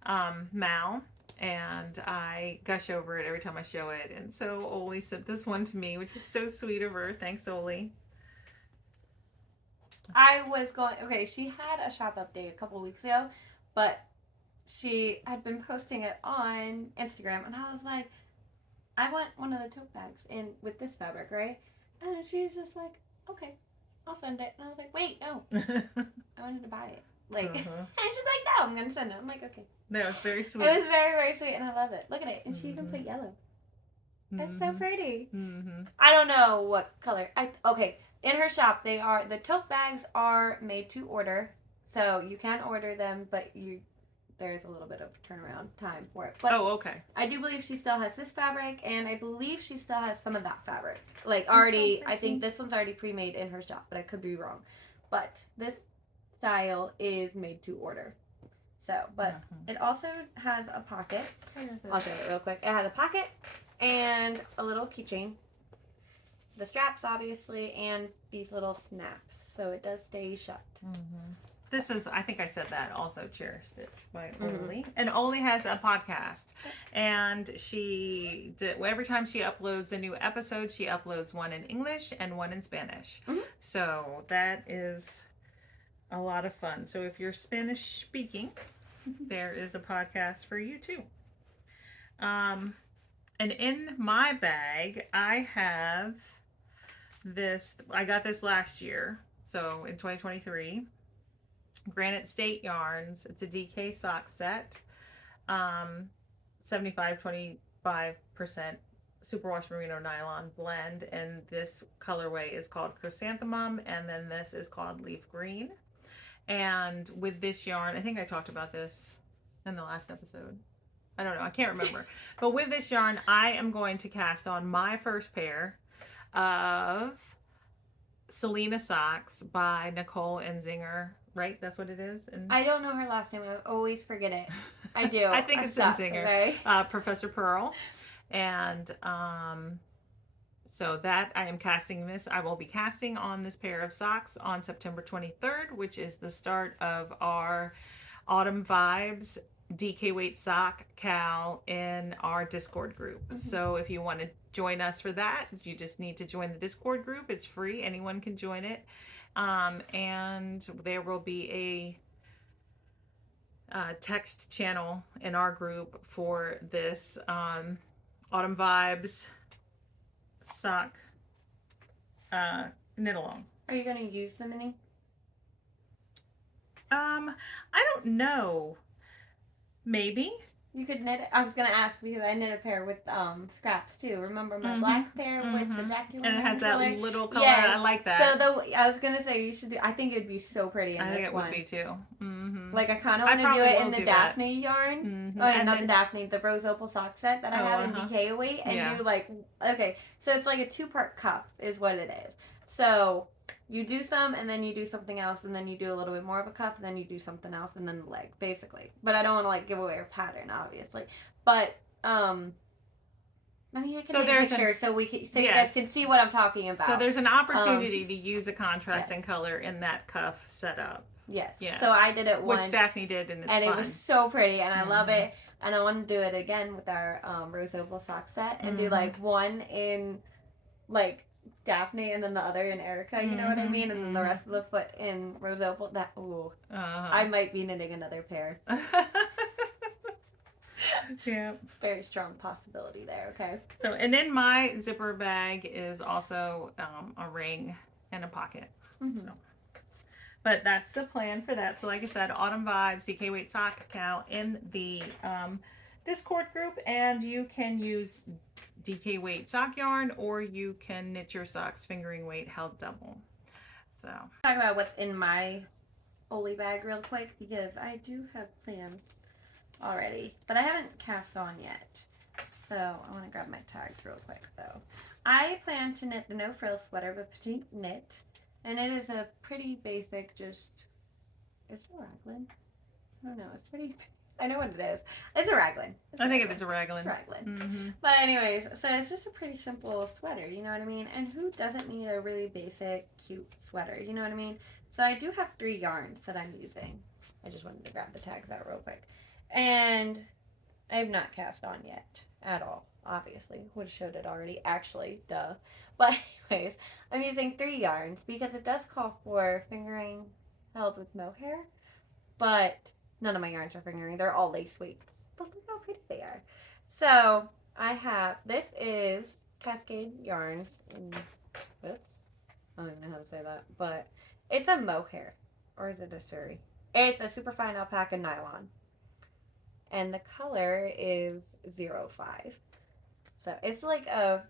Mal. And I gush over it every time I show it. And so Oli sent this one to me, which is so sweet of her. Thanks, Oli. I was going, okay, she had a shop update a couple weeks ago, but she had been posting it on Instagram, and I was like, I want one of the tote bags in with this fabric, right? And then she was just like, okay, I'll send it. And I was like, wait, no, I wanted to buy it. Like, and she's like, no, I'm gonna send it. I'm like, okay. That was very sweet. It was very, very sweet, and I love it. Look at it, and she even put yellow. It's so pretty. I don't know what color. Okay. In her shop, the tote bags are made to order, so you can order them, but there's a little bit of turnaround time for it. But okay. I do believe she still has this fabric, and I believe she still has some of that fabric. Like already, I think this one's already pre-made in her shop, but I could be wrong. But this style is made to order. So, but it also has a pocket. I'll show it real quick. It has a pocket and a little keychain. The straps, obviously, and these little snaps. So it does stay shut. This is, I think I said that also, Cherished It by Oli. And Oli has a podcast. And she did, every time she uploads a new episode, she uploads one in English and one in Spanish. So that is a lot of fun. So if you're Spanish speaking, there is a podcast for you too. And in my bag, I have this. I got this last year, so in 2023. Granite State Yarns. It's a DK sock set. 75-25% superwash merino nylon blend, and this colorway is called chrysanthemum, and then this is called leaf green. And with this yarn, I think I talked about this in the last episode. I don't know, I can't remember. But with this yarn, I am going to cast on my first pair of Selena socks by Nicole Enzinger. Right? That's what it is? And I don't know her last name. I always forget it. I do. I think it's Enzinger. Okay? Professor Pearl. And so that I am casting this. I will be casting on this pair of socks on September 23rd, which is the start of our Autumn Vibes DK Weight Sock Cal in our Discord group. So if you want to join us for that, you just need to join the Discord group. It's free. Anyone can join it. And there will be a text channel in our group for this Autumn Vibes sock knit along. Are you going to use them any? I don't know. Maybe. You could knit it. I was going to ask because I knit a pair with scraps too. Remember my black pair with the Jackie and it has that color? little color. Yeah. I like that. So I was going to say you should do. I think it'd be so pretty in I this think it one. would be too. Like I kind of want to do it in the Daphne yarn. Oh, and not the Daphne, the Rose Opal sock set that I have in DK weight, and do like so it's like a 2-part cuff is what it is. So you do some, and then you do something else, and then you do a little bit more of a cuff, and then you do something else, and then the leg, basically. But I don't want to like give away a pattern, obviously. But I mean, I can take a picture so you guys can see what I'm talking about. So there's an opportunity to use a contrast and color in that cuff setup. Yes. Yeah. So I did it once. Which Daphne did, and it's fun. It was so pretty, and I love it. And I want to do it again with our Rose Opal sock set, and do like one in like Daphne and then the other in Erica, you know what I mean? And then the rest of the foot in Rose Opal. I might be knitting another pair. Yeah. Very strong possibility there, okay? So, and in my zipper bag is also a ring and a pocket. So, but that's the plan for that. So like I said, Autumn Vibes, DK Weight Sock Account in the Discord group, and you can use DK Weight sock yarn, or you can knit your socks fingering weight held double. So talk about what's in my Oli bag real quick, because I do have plans already, but I haven't cast on yet. So I want to grab my tags real quick though. I plan to knit the no frill sweater by Petite Knit, and it is a pretty basic, just, it's a raglan. I don't know, it's pretty, I know what it is. It's a raglan. I think it is a raglan. It's raglan. But anyways, so it's just a pretty simple sweater, you know what I mean? And who doesn't need a really basic, cute sweater, you know what I mean? So I do have 3 yarns that I'm using. I just wanted to grab the tags out real quick. And I have not cast on yet at all. Obviously, would have showed it already. Actually, duh. But anyways, I'm using 3 yarns because it does call for fingering held with mohair, but none of my yarns are fingering. They're all lace weights. But look how pretty they are. So I have, this is Cascade Yarns. Oops, I don't even know how to say that, but it's a mohair, or is it a suri? It's a super fine alpaca nylon, and the color is 05. So it's like a,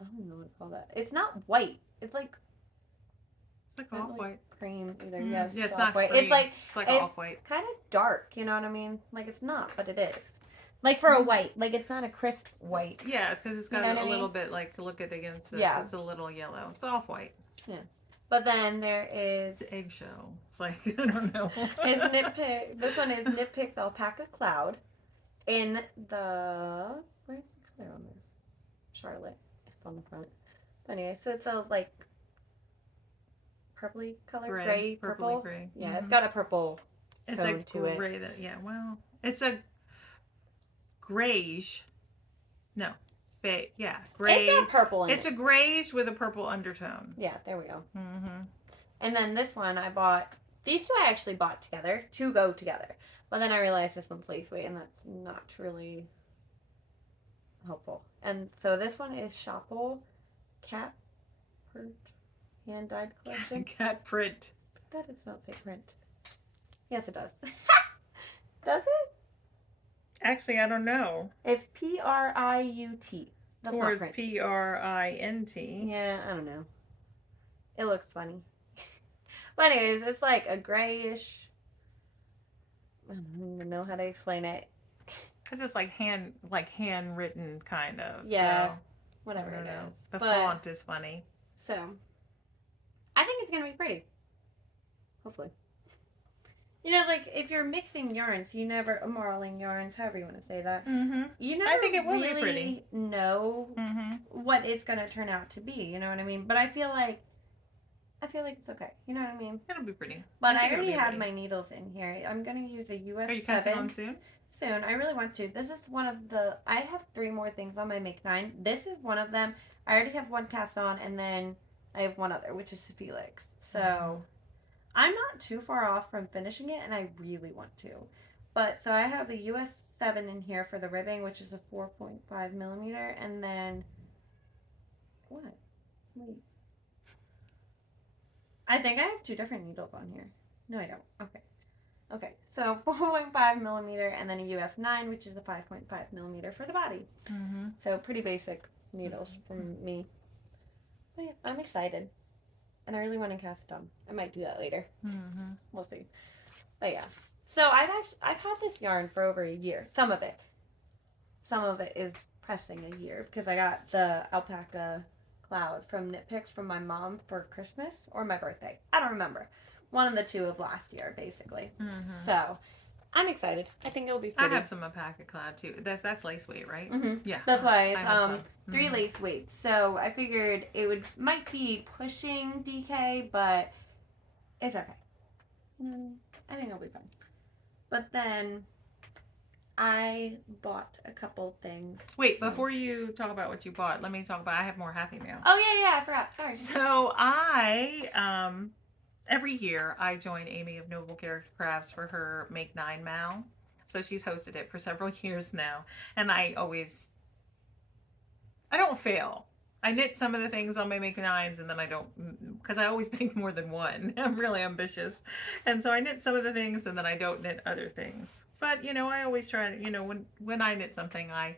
I don't know what to call that. It's not white. It's like off white. Cream either. Yes, yeah, it's off white. Cream. It's like off white. Kind of dark. You know what I mean? Like it's not, but it is. Like for a white, like it's not a crisp white. Yeah, because it's got a little bit like look at against this. Yeah, it's a little yellow. It's off white. Yeah. But then there is eggshell. It's like I don't know. It's Nitpick. This one is Nitpick's Alpaca Cloud. In the where's the color on this? Charlotte. It's on the front. But anyway, so it's a like purpley color, gray, purple. Gray. Yeah, it's got a purple tone to it. Gray well, it's a grayish. No, gray. It's got purple in it. It's a grayish with a purple undertone. Yeah, there we go. Mm-hmm. And then this one I bought. These two I actually bought together to go together. But then I realized this one's lace weight, and that's not really helpful. And so this one is Shopple Cat Print Hand Dyed Collection. Cat Print. That does not say print. Yes, it does. Does it? Actually, I don't know. It's Priut. That's or not print. It's Print. Yeah, I don't know. It looks funny. But anyways, it's like a grayish. I don't even know how to explain it. Because it's like handwritten kind of. Yeah. So, whatever it is. The font is funny. So, I think it's going to be pretty. Hopefully. You know, like, if you're mixing yarns, you never, marling yarns, however you want to say that, you never I think it will really be pretty. know what it's going to turn out to be, you know what I mean? But I feel like it's okay, you know what I mean? It'll be pretty. But I already have my needles in here. I'm going to use a US 7. Are you casting on soon? Soon. I really want to. This is one of the, I have 3 more things on my Make 9. This is one of them. I already have one cast on, and then I have one other, which is Felix. So, I'm not too far off from finishing it, and I really want to. But, so I have a US 7 in here for the ribbing, which is a 4.5 millimeter, and then, what? Wait. I think I have 2 different needles on here. No, I don't. Okay, so 4.5 millimeter, and then a US 9, which is a 5.5 millimeter for the body. So, pretty basic needles from me. But yeah, I'm excited. And I really want to cast it on. I might do that later. We'll see. But yeah. So I've had this yarn for over a year. Some of it is pressing a year because I got the alpaca cloud from Knit Picks from my mom for Christmas or my birthday. I don't remember. One of the 2 of last year, basically. So I'm excited. I think it'll be pretty. I have some alpaca cloud too. That's lace weight, right? Yeah. That's why it's 3 lace weights. So I figured it might be pushing DK, but it's okay. I think it'll be fun. But then I bought a couple things. Wait, before you talk about what you bought, let me talk about, I have more Happy Mail. Oh yeah, I forgot. Sorry. So I every year I join Amy of Noble Character Crafts for her Make 9 Mal. So she's hosted it for several years now. And I don't fail. I knit some of the things on my Make 9s and then I don't, because I always make more than one. I'm really ambitious. And so I knit some of the things and then I don't knit other things. But, I always try to, when I knit something, I,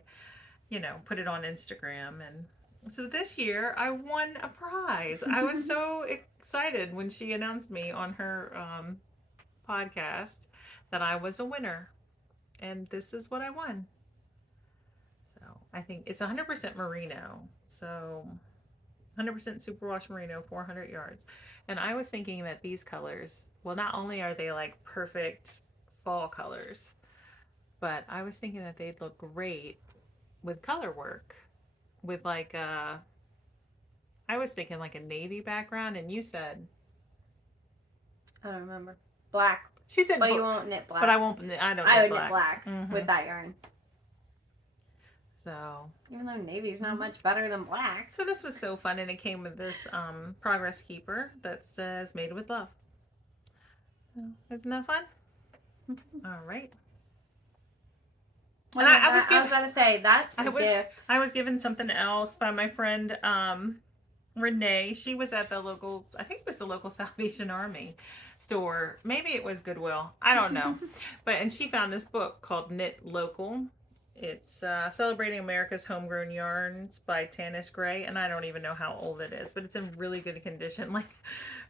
put it on Instagram. And so this year I won a prize. I was so excited when she announced me on her podcast that I was a winner. And this is what I won. So I think it's 100% merino. So 100% superwash merino, 400 yards. And I was thinking that these colors, well, not only are they like perfect fall colors, but I was thinking that they'd look great with color work. With like I was thinking like a navy background, and you said, I don't remember. Black. She said, but you won't knit black. But I won't. I don't. I knit would knit black Mm-hmm. with that yarn. So even though navy is not much better than black. So this was so fun, and it came with this progress keeper that says "Made with Love." So, isn't that fun? All right. And I was about to say that's a gift. I was given something else by my friend Renee. She was at the local, I think it was the local Salvation Army store. Maybe it was Goodwill. I don't know. And she found this book called Knit Local. It's Celebrating America's Homegrown Yarns by Tanis Gray, and I don't even know how old it is, but it's in really good condition. Like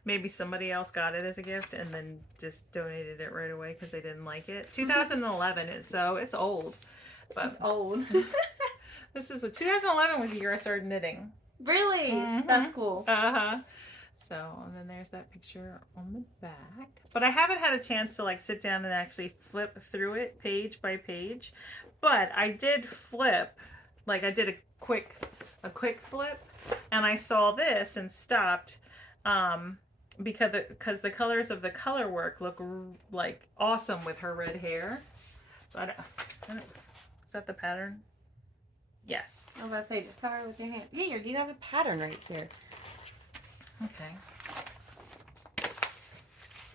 maybe somebody else got it as a gift and then just donated it right away because they didn't like it. 2011 so it's old. But it's old. This is 2011 was the year I started knitting. Really? Mm-hmm. That's cool. So, and then there's that picture on the back. But I haven't had a chance to like sit down and actually flip through it page by page. But I did flip, like I did a quick flip, and I saw this and stopped because the colors of the color work look like awesome with her red hair. So I don't, is that the pattern? Yes. I was about to say, just cover it with your hand. Yeah, you have a pattern right here. Okay.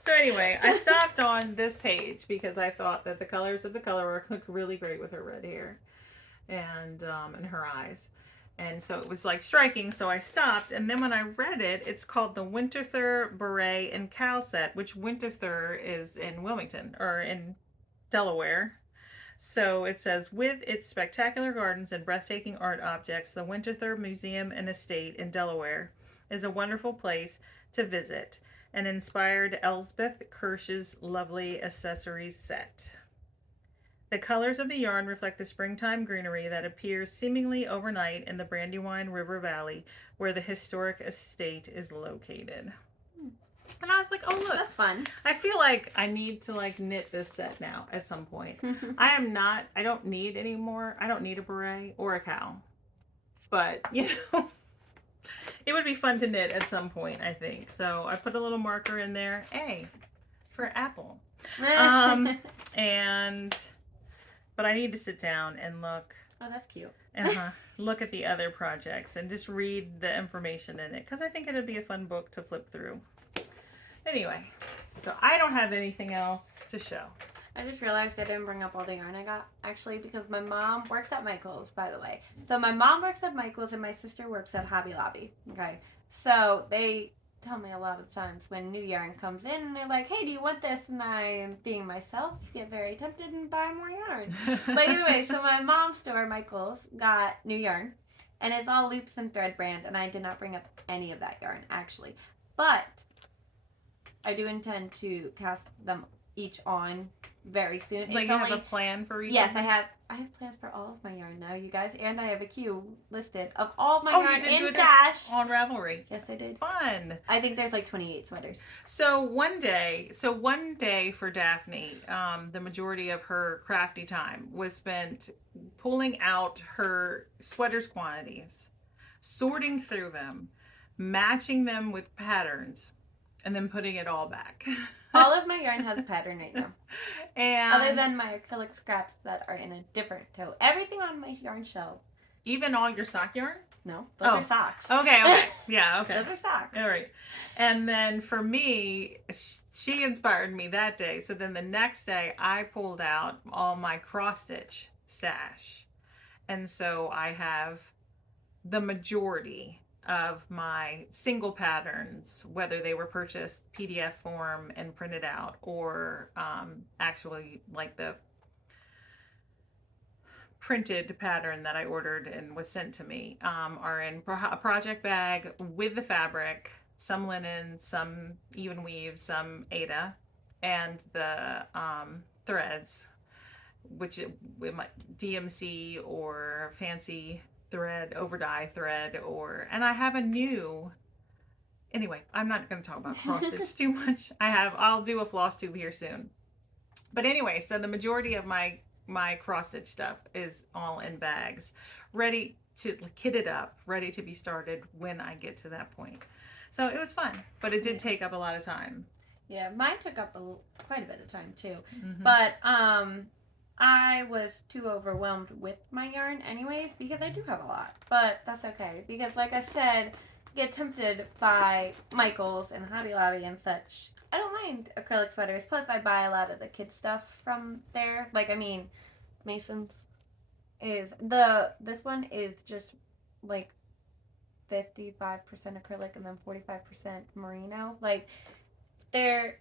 So anyway, I stopped on this page because I thought that the colors of the color work look really great with her red hair and her eyes. And so it was like striking, so I stopped. And then when I read it, it's called the Winterthur Beret and Cowl Set, which Winterthur is in Wilmington, or in Delaware. So it says, with its spectacular gardens and breathtaking art objects, the Winterthur Museum and Estate in Delaware is a wonderful place to visit and inspired Elsbeth Kirsch's lovely accessories set. The colors of the yarn reflect the springtime greenery that appears seemingly overnight in the Brandywine River Valley, where the historic estate is located. And I was like, oh, look. That's fun. I feel like I need to like knit this set now at some point. I don't need any more. I don't need a beret or a cowl. But, you know, it would be fun to knit at some point, I think. So I put a little marker in there. A for apple. But I need to sit down and look. Oh, that's cute. Look at the other projects and just read the information in it, because I think it'd be a fun book to flip through. Anyway, so I don't have anything else to show. I just realized I didn't bring up all the yarn I got, actually, because my mom works at Michael's, by the way. So my mom works at Michael's and my sister works at Hobby Lobby, okay? So they tell me a lot of times when new yarn comes in, and they're like, hey, do you want this? And I, being myself, get very tempted and buy more yarn. But anyway, so my mom's store, Michael's, got new yarn, and it's all loops and thread brand, and I did not bring up any of that yarn, actually. But I do intend to cast them each on very soon. Like, you have a plan for each? Yes, I have plans for all of my yarn now, you guys, and I have a queue listed of all of my yarn in stash on Ravelry. Yes, I did. Fun. I think there's like 28 sweaters. So one day for Daphne, the majority of her crafty time was spent pulling out her sweaters quantities, sorting through them, matching them with patterns, and then putting it all back. All of my yarn has a pattern right now. And other than my acrylic scraps that are in a different tote. Everything on my yarn shelf. Even all your sock yarn? No, those are socks. Okay. Yeah, okay. Those are socks. All right. And then for me, she inspired me that day. So then the next day, I pulled out all my cross-stitch stash. And so I have the majority of my single patterns, whether they were purchased PDF form and printed out, or actually like the printed pattern that I ordered and was sent to me, are in a project bag with the fabric, some linen, some even weave, some Aida, and the threads, which with my DMC or fancy thread, over dye thread, and I have a new, anyway, I'm not going to talk about cross stitch too much. I'll do a floss tube here soon. But anyway, so the majority of my cross stitch stuff is all in bags, ready to kit it up, ready to be started when I get to that point. So it was fun, but it did take up a lot of time. Yeah, mine took up quite a bit of time too. Mm-hmm. But I was too overwhelmed with my yarn anyways because I do have a lot. But that's okay because like I said, get tempted by Michaels and Hobby Lobby and such. I don't mind acrylic sweaters. Plus I buy a lot of the kid stuff from there. Like I mean, Mason's is this one is just like 55% acrylic and then 45% merino. Like they're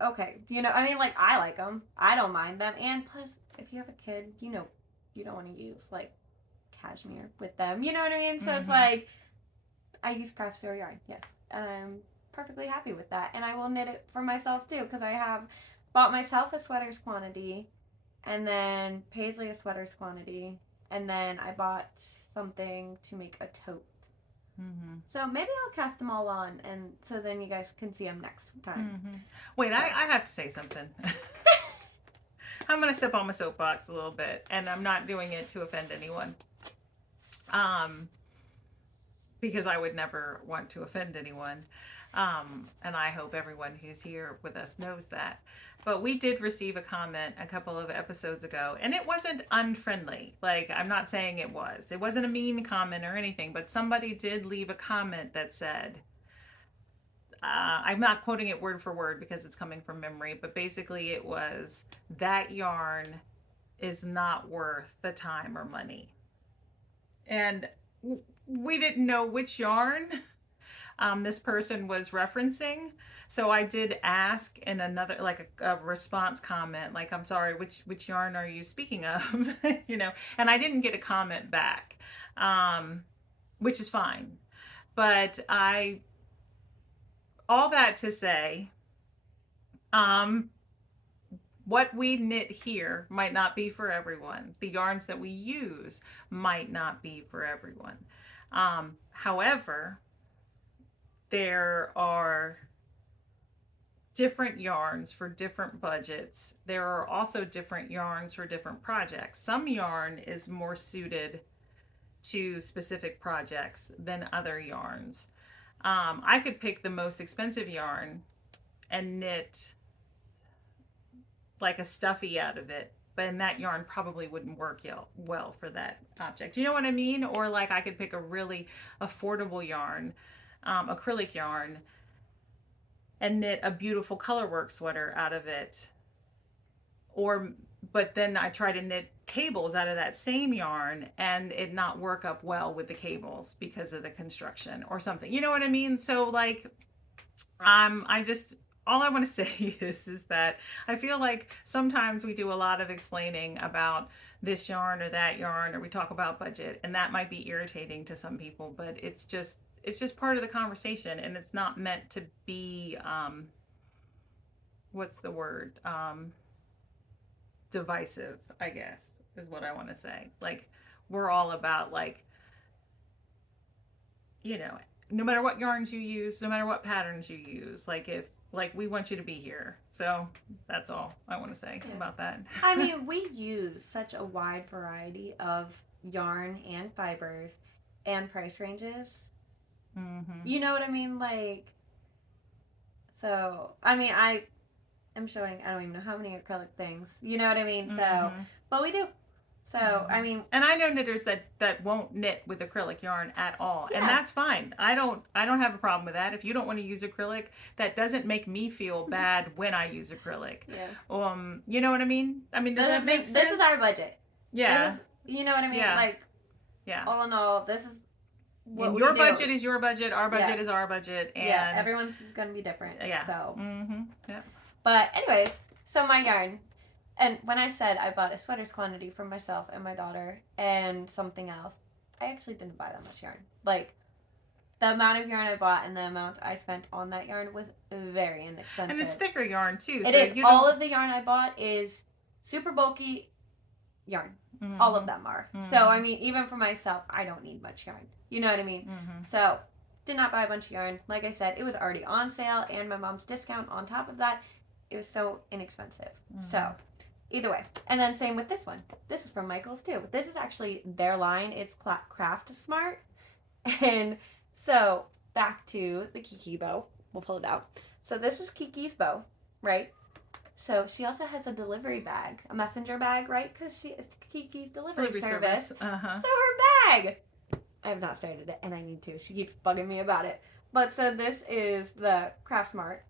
okay. You know, I mean, like I like them. I don't mind them. And plus, if you have a kid, you know, you don't want to use like cashmere with them. You know what I mean? So it's like I use craft store yarn. Yeah, and I'm perfectly happy with that. And I will knit it for myself too because I have bought myself a sweaters quantity, and then Paisley a sweaters quantity, and then I bought something to make a tote. Mm-hmm. So maybe I'll cast them all on, and so then you guys can see them next time. Mm-hmm. Wait, so. I have to say something. I'm going to step on my soapbox a little bit, and I'm not doing it to offend anyone. Because I would never want to offend anyone. And I hope everyone who's here with us knows that. But we did receive a comment a couple of episodes ago, and it wasn't unfriendly. Like, I'm not saying it was. It wasn't a mean comment or anything, but somebody did leave a comment that said, I'm not quoting it word for word because it's coming from memory, but basically it was, that yarn is not worth the time or money. And we didn't know which yarn this person was referencing. So I did ask in another, like a response comment, like, I'm sorry, which yarn are you speaking of? You know, and I didn't get a comment back, which is fine. But all that to say, what we knit here might not be for everyone. The yarns that we use might not be for everyone. However, there are different yarns for different budgets. There are also different yarns for different projects. Some yarn is more suited to specific projects than other yarns. I could pick the most expensive yarn and knit like a stuffy out of it, but that yarn probably wouldn't work well for that object. You know what I mean? Or like I could pick a really affordable yarn, acrylic yarn, and knit a beautiful colorwork sweater out of it. But then I try to knit cables out of that same yarn and it not work up well with the cables because of the construction or something. You know what I mean? So like, all I want to say is that I feel like sometimes we do a lot of explaining about this yarn or that yarn, or we talk about budget, and that might be irritating to some people, but it's just part of the conversation, and it's not meant to be, what's the word? Divisive, I guess, is what I want to say. Like, we're all about, like, you know, no matter what yarns you use, no matter what patterns you use, like we want you to be here. So that's all I want to say about that. I mean, we use such a wide variety of yarn and fibers and price ranges. Mm-hmm. You know what I mean? Like, so, I mean, I am showing, I don't even know how many acrylic things. You know what I mean? So, mm-hmm. But we do. So, I mean, and I know knitters that won't knit with acrylic yarn at all, and that's fine. I don't have a problem with that. If you don't want to use acrylic, that doesn't make me feel bad when I use acrylic. Yeah. You know what I mean? I mean, does that make sense? This is our budget. Yeah. This is, you know what I mean? Yeah. Like, yeah. All in all, this is what and your budget is your budget. Our budget is our budget. And yeah, everyone's is going to be different. Yeah. So. Mm-hmm. Yeah. But anyways, so my yarn. And when I said I bought a sweaters quantity for myself and my daughter and something else, I actually didn't buy that much yarn. Like, the amount of yarn I bought and the amount I spent on that yarn was very inexpensive. And it's thicker yarn, too. It is. All of the yarn I bought is super bulky yarn. Mm-hmm. All of them are. Mm-hmm. So, I mean, even for myself, I don't need much yarn. You know what I mean? Mm-hmm. So, did not buy a bunch of yarn. Like I said, it was already on sale and my mom's discount on top of that. It was so inexpensive. Mm-hmm. So, either way. And then same with this one. This is from Michaels too. This is actually their line. It's Craft Smart. And so back to the Kiki bow. we'll pull it out. So this is Kiki's bow, right? So she also has a delivery bag, a messenger bag, right? Because it's Kiki's delivery service. Uh-huh. So her bag. I have not started it, and I need to. She keeps bugging me about it. But so this is the Craft Smart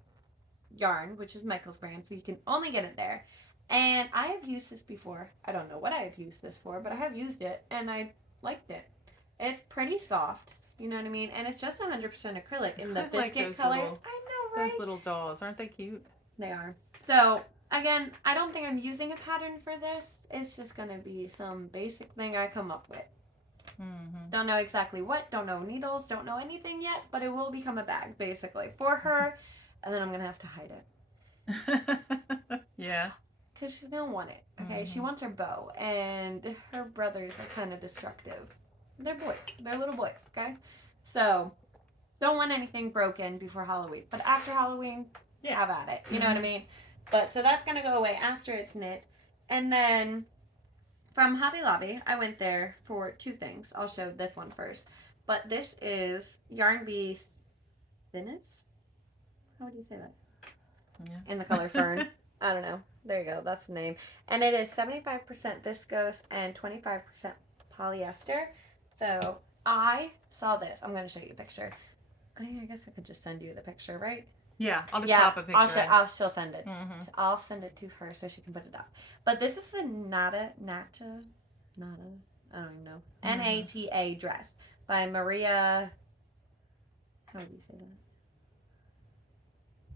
yarn, which is Michael's brand, so you can only get it there. And I have used this before. I don't know what I have used this for, but I have used it, and I liked it. It's pretty soft, you know what I mean? And it's just 100% acrylic in the biscuit color. Little, I know, right? Those little dolls, aren't they cute? They are. So, again, I don't think I'm using a pattern for this. It's just going to be some basic thing I come up with. Mm-hmm. Don't know exactly what, don't know needles, don't know anything yet, but it will become a bag, basically, for her. And then I'm going to have to hide it. Yeah. Because she's going to want it, okay? She wants her bow, and her brothers are kind of destructive. They're boys. They're little boys, okay? So, don't want anything broken before Halloween. But after Halloween, have at it. You know what I mean? But, so that's going to go away after it's knit. And then, from Hobby Lobby, I went there for two things. I'll show this one first. But this is Yarn Bee Thinnest? How would you say that? Yeah. In the color Fern. I don't know. There you go. That's the name. And it is 75% viscose and 25% polyester. So I saw this. I'm going to show you a picture. I guess I could just send you the picture, right? Yeah, I'll just pop a picture. I'll still send it. Mm-hmm. So I'll send it to her so she can put it up. But this is the Nata, I don't even know. Nata dress by Maria. How do you say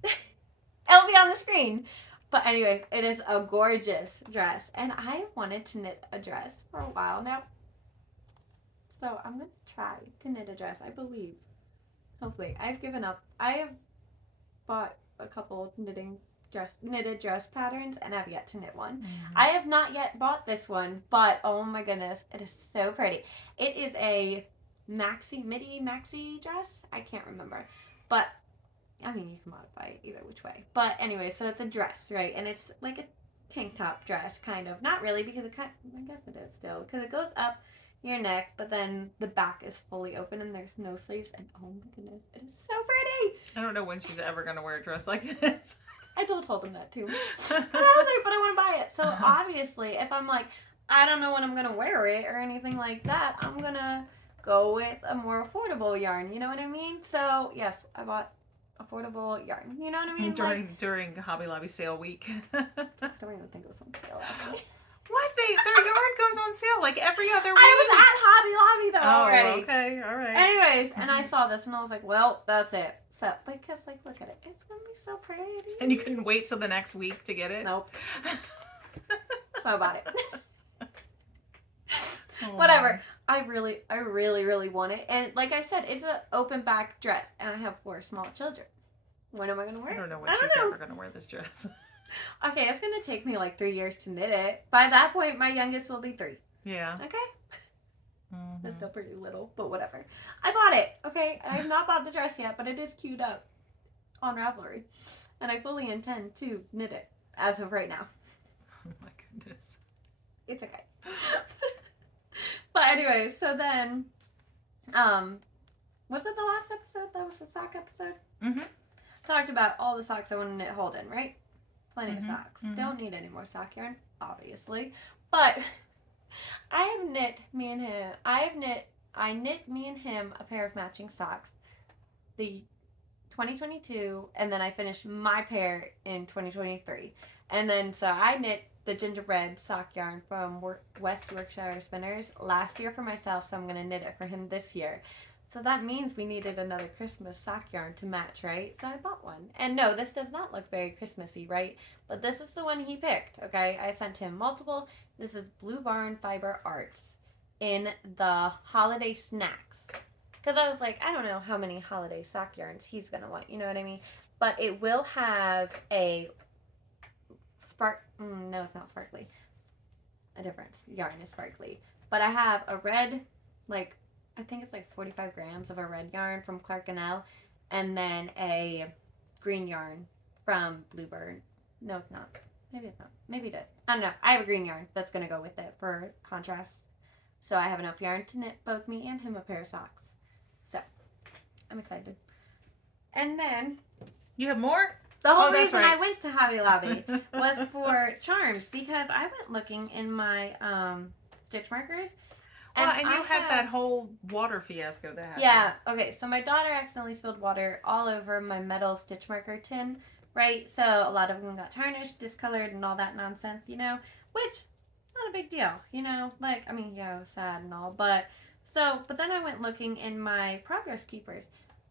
that? It'll be on the screen. But anyways, it is a gorgeous dress. And I wanted to knit a dress for a while now. So I'm going to try to knit a dress, I believe. Hopefully. I've given up. I have bought a couple knitted dress patterns, and I've yet to knit one. Mm-hmm. I have not yet bought this one, but oh my goodness, it is so pretty. It is a midi maxi dress. I can't remember. But I mean, you can modify it either which way. But anyway, so it's a dress, right? And it's like a tank top dress, kind of. Not really, because I guess it is still. Because it goes up your neck, but then the back is fully open and there's no sleeves. And oh my goodness, it is so pretty. I don't know when she's ever going to wear a dress like this. I told him that too. And I was like, but I want to buy it. So obviously, if I'm like, I don't know when I'm going to wear it or anything like that, I'm going to go with a more affordable yarn. You know what I mean? So yes, I bought affordable yarn. You know what I mean? During Hobby Lobby sale week. I don't even think it was on sale, actually. What? Their yarn goes on sale like every other week. I was at Hobby Lobby though already. Okay, all right. Anyways, and I saw this and I was like, well, that's it. So, because like, look at it. It's going to be so pretty. And you couldn't wait till the next week to get it? Nope. So I bought it. Whatever. I really want it. And like I said, it's an open back dress. And I have 4 small children. When am I going to wear it? I don't know when she's ever going to wear this dress. Okay, it's going to take me like 3 years to knit it. By that point, my youngest will be 3. Yeah. Okay? Mm-hmm. It's still pretty little, but whatever. I bought it, okay? I have not bought the dress yet, but it is queued up on Ravelry. And I fully intend to knit it as of right now. Oh my goodness. It's okay. But anyway, so then, was it the last episode? That was the sock episode? Mm-hmm. Talked about all the socks I want to knit Holden, right? Plenty of socks. Mm-hmm. Don't need any more sock yarn, obviously. But I have knit me and him. I knit me and him a pair of matching socks. The 2022, and then I finished my pair in 2023. And then so I knit the gingerbread sock yarn from West Yorkshire Spinners last year for myself, so I'm gonna knit it for him this year. So that means we needed another Christmas sock yarn to match, right? So I bought one. And no, this does not look very Christmassy, right? But this is the one he picked, okay? I sent him multiple. This is Blue Barn Fiber Arts in the holiday snacks. Because I was like, I don't know how many holiday sock yarns he's going to want, you know what I mean? But it will have a no, it's not sparkly. A different yarn is sparkly. But I have a red, like, I think it's like 45 grams of a red yarn from Clark & L, and then a green yarn from Bluebird. No, it's not. Maybe it's not. Maybe it is. I don't know. I have a green yarn that's going to go with it for contrast. So I have enough yarn to knit both me and him a pair of socks. So, I'm excited. And then You have more? the whole Oh, that's reason right. I went to Hobby Lobby was for charms because I went looking in my stitch markers. Well, and I you had that have- whole water fiasco that happened. Yeah, okay, so my daughter accidentally spilled water all over my metal stitch marker tin, right? So a lot of them got tarnished, discolored, and all that nonsense, you know, which, not a big deal, you know? Like, I mean, yeah, it was sad and all, but then I went looking in my progress keepers.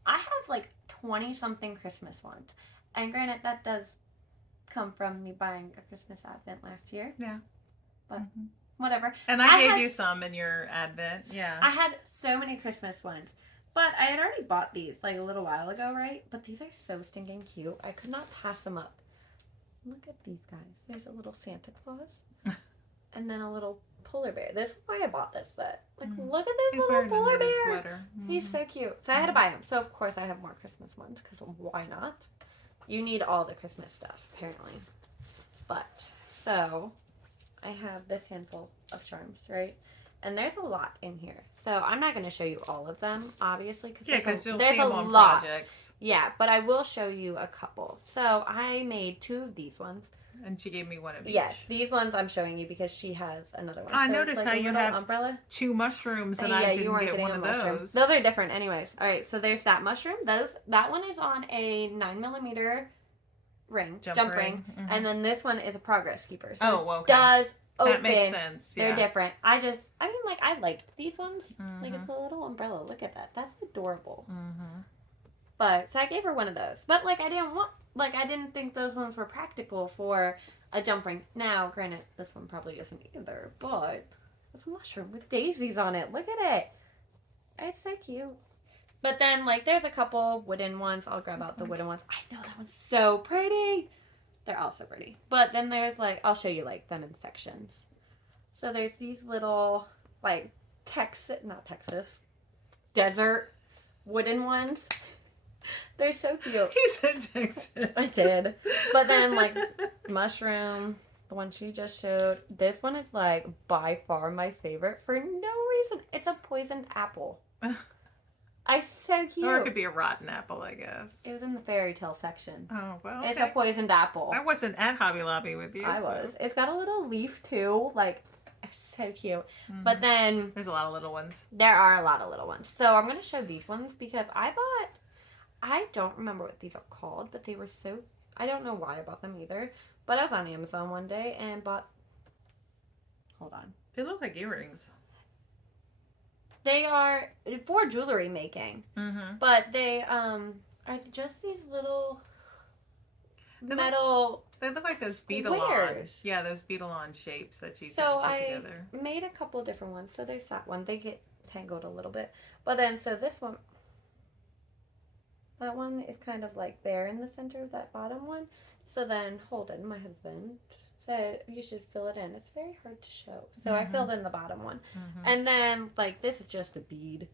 I have like 20-something Christmas ones. And granted, that does come from me buying a Christmas advent last year. Yeah. But whatever. And I gave you some in your advent. Yeah. I had so many Christmas ones. But I had already bought these like a little while ago, right? But these are so stinking cute. I could not pass them up. Look at these guys. There's a little Santa Claus. And then a little polar bear. This is why I bought this set. Like, look at this little polar bear. Sweater. He's so cute. So I had to buy him. So of course I have more Christmas ones because why not? You need all the Christmas stuff, apparently. But, so, I have this handful of charms, right? And there's a lot in here. So I'm not going to show you all of them, obviously. Yeah, because you'll there's see them on lot. projects. Yeah, but I will show you a couple. So I made 2 of these ones. And she gave me one of each. Yes, these ones I'm showing you because she has another one. I so noticed like how you have umbrella. 2 mushrooms and Yeah, I you didn't weren't get getting one a of mushroom. those. Those are different anyways. All right, so there's that mushroom. That one is on a 9mm ring, jump ring. Mm-hmm. And then this one is a progress keeper. So oh, okay. it does open. That makes sense. Yeah. They're different. I mean, like, I liked these ones. Like, it's a little umbrella. Look at that. That's adorable. But, so I gave her one of those. But, like, I didn't think those ones were practical for a jump ring. Now, granted, this one probably isn't either, but it's a mushroom with daisies on it. Look at it. It's so cute. But then, like, there's a couple wooden ones. I'll grab out the wooden ones. I know, that one's so pretty. They're all so pretty. But then there's, like, I'll show you, like, them in sections. So there's these little, like, desert wooden ones. They're so cute. You said Texas. I did. But then, like, mushroom, the one she just showed. This one is, like, by far my favorite for no reason. It's a poisoned apple. It's so cute. Or it could be a rotten apple, I guess. It was in the fairy tale section. Oh, well, okay. It's a poisoned apple. I wasn't at Hobby Lobby with you. I was. It's got a little leaf, too. Like, it's so cute. But then... There's a lot of little ones. There are a lot of little ones. So I'm going to show these ones because I don't remember what these are called, but they were so... I don't know why I bought them either. But I was on Amazon one day and bought... Hold on. They look like earrings. They are for jewelry making. But they are just these little metal... They look like those beetle Yeah, those beetle-on shapes that you can put together. So I made a couple different ones. So there's that one. They get tangled a little bit. But then, so this one... That one is kind of like bare in the center of that bottom one. So then Holden, my husband, said you should fill it in. It's very hard to show. So I filled in the bottom one. And then, like, this is just a bead,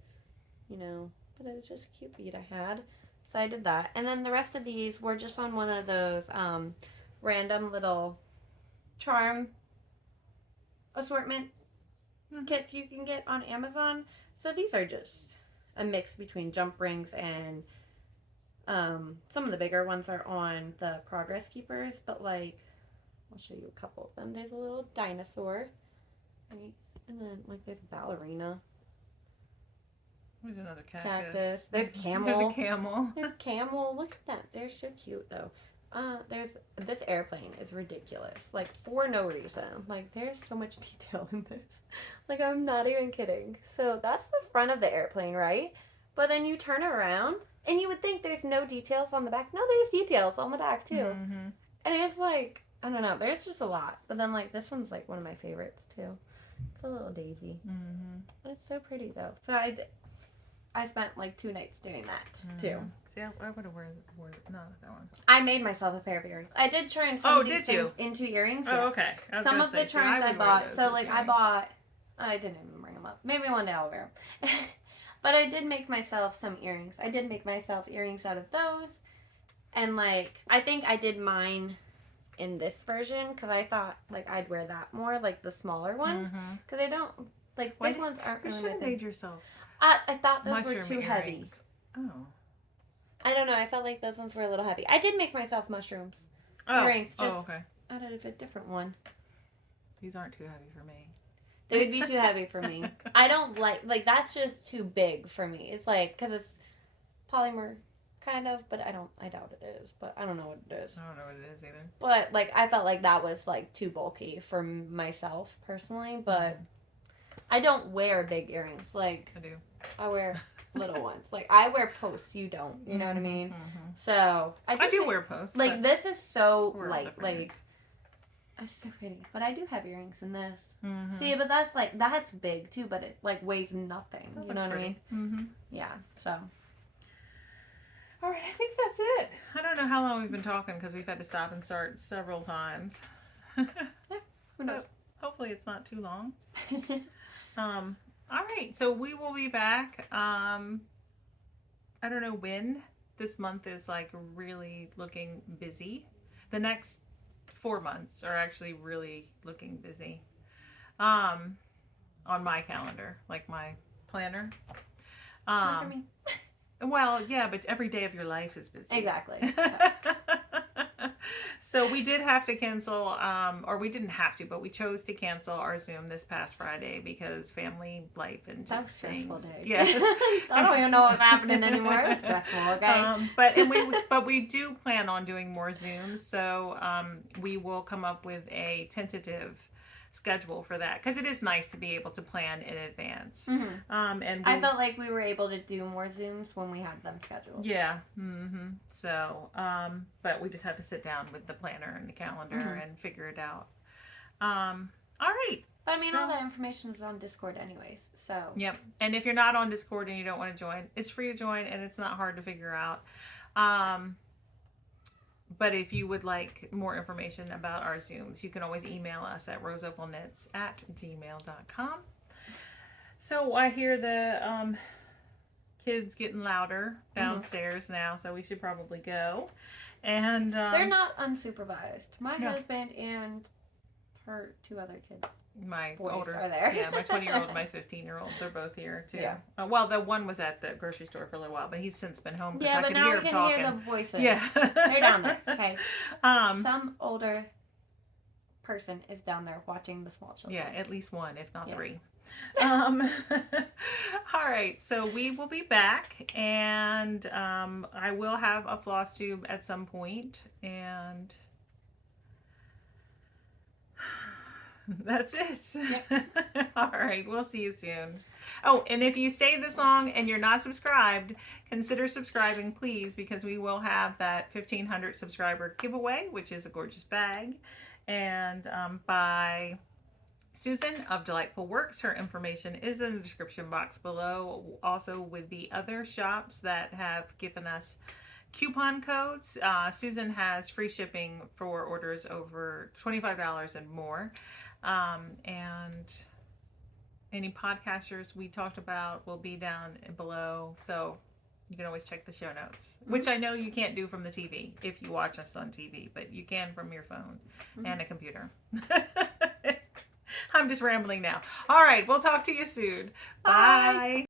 you know. But it was just a cute bead I had. So I did that. And then the rest of these were just on one of those random little charm assortment kits you can get on Amazon. So these are just a mix between jump rings and... some of the bigger ones are on the progress keepers, but like, I'll show you a couple of them. There's a little dinosaur, right? And then like there's a ballerina. There's another cactus. There's camel. There's a camel. There's camel. Look at that. They're so cute though. There's this airplane is ridiculous. Like for no reason. Like there's so much detail in this. Like I'm not even kidding. So that's the front of the airplane, right? But then you turn around. And you would think there's no details on the back. No, there's details on the back, too. And it's like, I don't know. There's just a lot. But then, like, this one's, like, one of my favorites, too. It's a little daisy. It's so pretty, though. So I spent, like, 2 nights doing that, too. See, I would have worn no, that one. I made myself a pair of earrings. I did turn some of these things into earrings. Oh, okay. Some of the charms I bought. So, like, I didn't even bring them up. Maybe one day I'll wear them. But I did make myself some earrings. I did make myself earrings out of those. And, like, I think I did mine in this version because I thought, like, I'd wear that more, like, the smaller ones. Because I don't, like, big ones aren't really You should have made yourself I thought those were too heavy. Oh. I don't know. I felt like those ones were a little heavy. I did make myself mushrooms. Earrings. Just okay. out of a different one. These aren't too heavy for me. They would be too heavy for me. I don't like that's just too big for me. It's like, because it's polymer, kind of, but I doubt it is, but I don't know what it is. I don't know what it is either. But, like, I felt like that was, like, too bulky for myself, personally, but I don't wear big earrings. Like, I do. I wear little ones. Like, I wear posts, you don't. You know what I mean? Mm-hmm. So, I do wear posts. Like, this is so light. Like, earrings. it's so pretty. But I do have earrings in this. Mm-hmm. See, but that's, like, that's big, too, but it, like, weighs nothing. You know what I mean? Mm-hmm. Yeah, so. All right, I think that's it. I don't know how long we've been talking because we've had to stop and start several times. Yeah, who knows? Hopefully it's not too long. All right, so we will be back. I don't know when. This month is like really looking busy. The next 4 months are actually really looking busy. On my calendar, like my planner. Not for me. Well, yeah, but every day of your life is busy. Exactly. So we did have to cancel, or we didn't have to, but we chose to cancel our Zoom this past Friday because family life and That was just stressful things. day. Yes. I don't even know what's happening anymore. It was stressful, okay? But we do plan on doing more Zooms, so we will come up with a tentative schedule for that because it is nice to be able to plan in advance. Mm-hmm. And I felt like we were able to do more Zooms when we had them scheduled. Yeah. Mm-hmm. So, but we just have to sit down with the planner and the calendar and figure it out. All right. But I mean, all that information is on Discord anyways, so. Yep. And if you're not on Discord and you don't want to join, it's free to join and it's not hard to figure out. But if you would like more information about our Zooms, you can always email us at roseopalknits@gmail.com. So I hear the kids getting louder downstairs now, so we should probably go. And they're not unsupervised. My husband and her 2 other kids. My boys older are there. Yeah, my 20-year-old, my 15-year-old, they're both here too. Yeah. Well, the one was at the grocery store for a little while, but he's since been home. Yeah, I but could now hear we him can talking. hear the voices. Yeah, They're down there. Okay. Some older person is down there watching the small children. Yeah, at least one, if not 3. All right, so we will be back, and I will have a floss tube at some point, and that's it. Yep. All right, we'll see you soon. Oh, and if you stay this long and you're not subscribed, consider subscribing, please, because we will have that 1,500 subscriber giveaway, which is a gorgeous bag, and by Susan of Delightful Works. Her information is in the description box below, also with the other shops that have given us coupon codes. Susan has free shipping for orders over $25 and more. And any podcasters we talked about will be down below, so you can always check the show notes, which I know you can't do from the TV if you watch us on TV, but you can from your phone and a computer. I'm just rambling now. All right, we'll talk to you soon. Bye.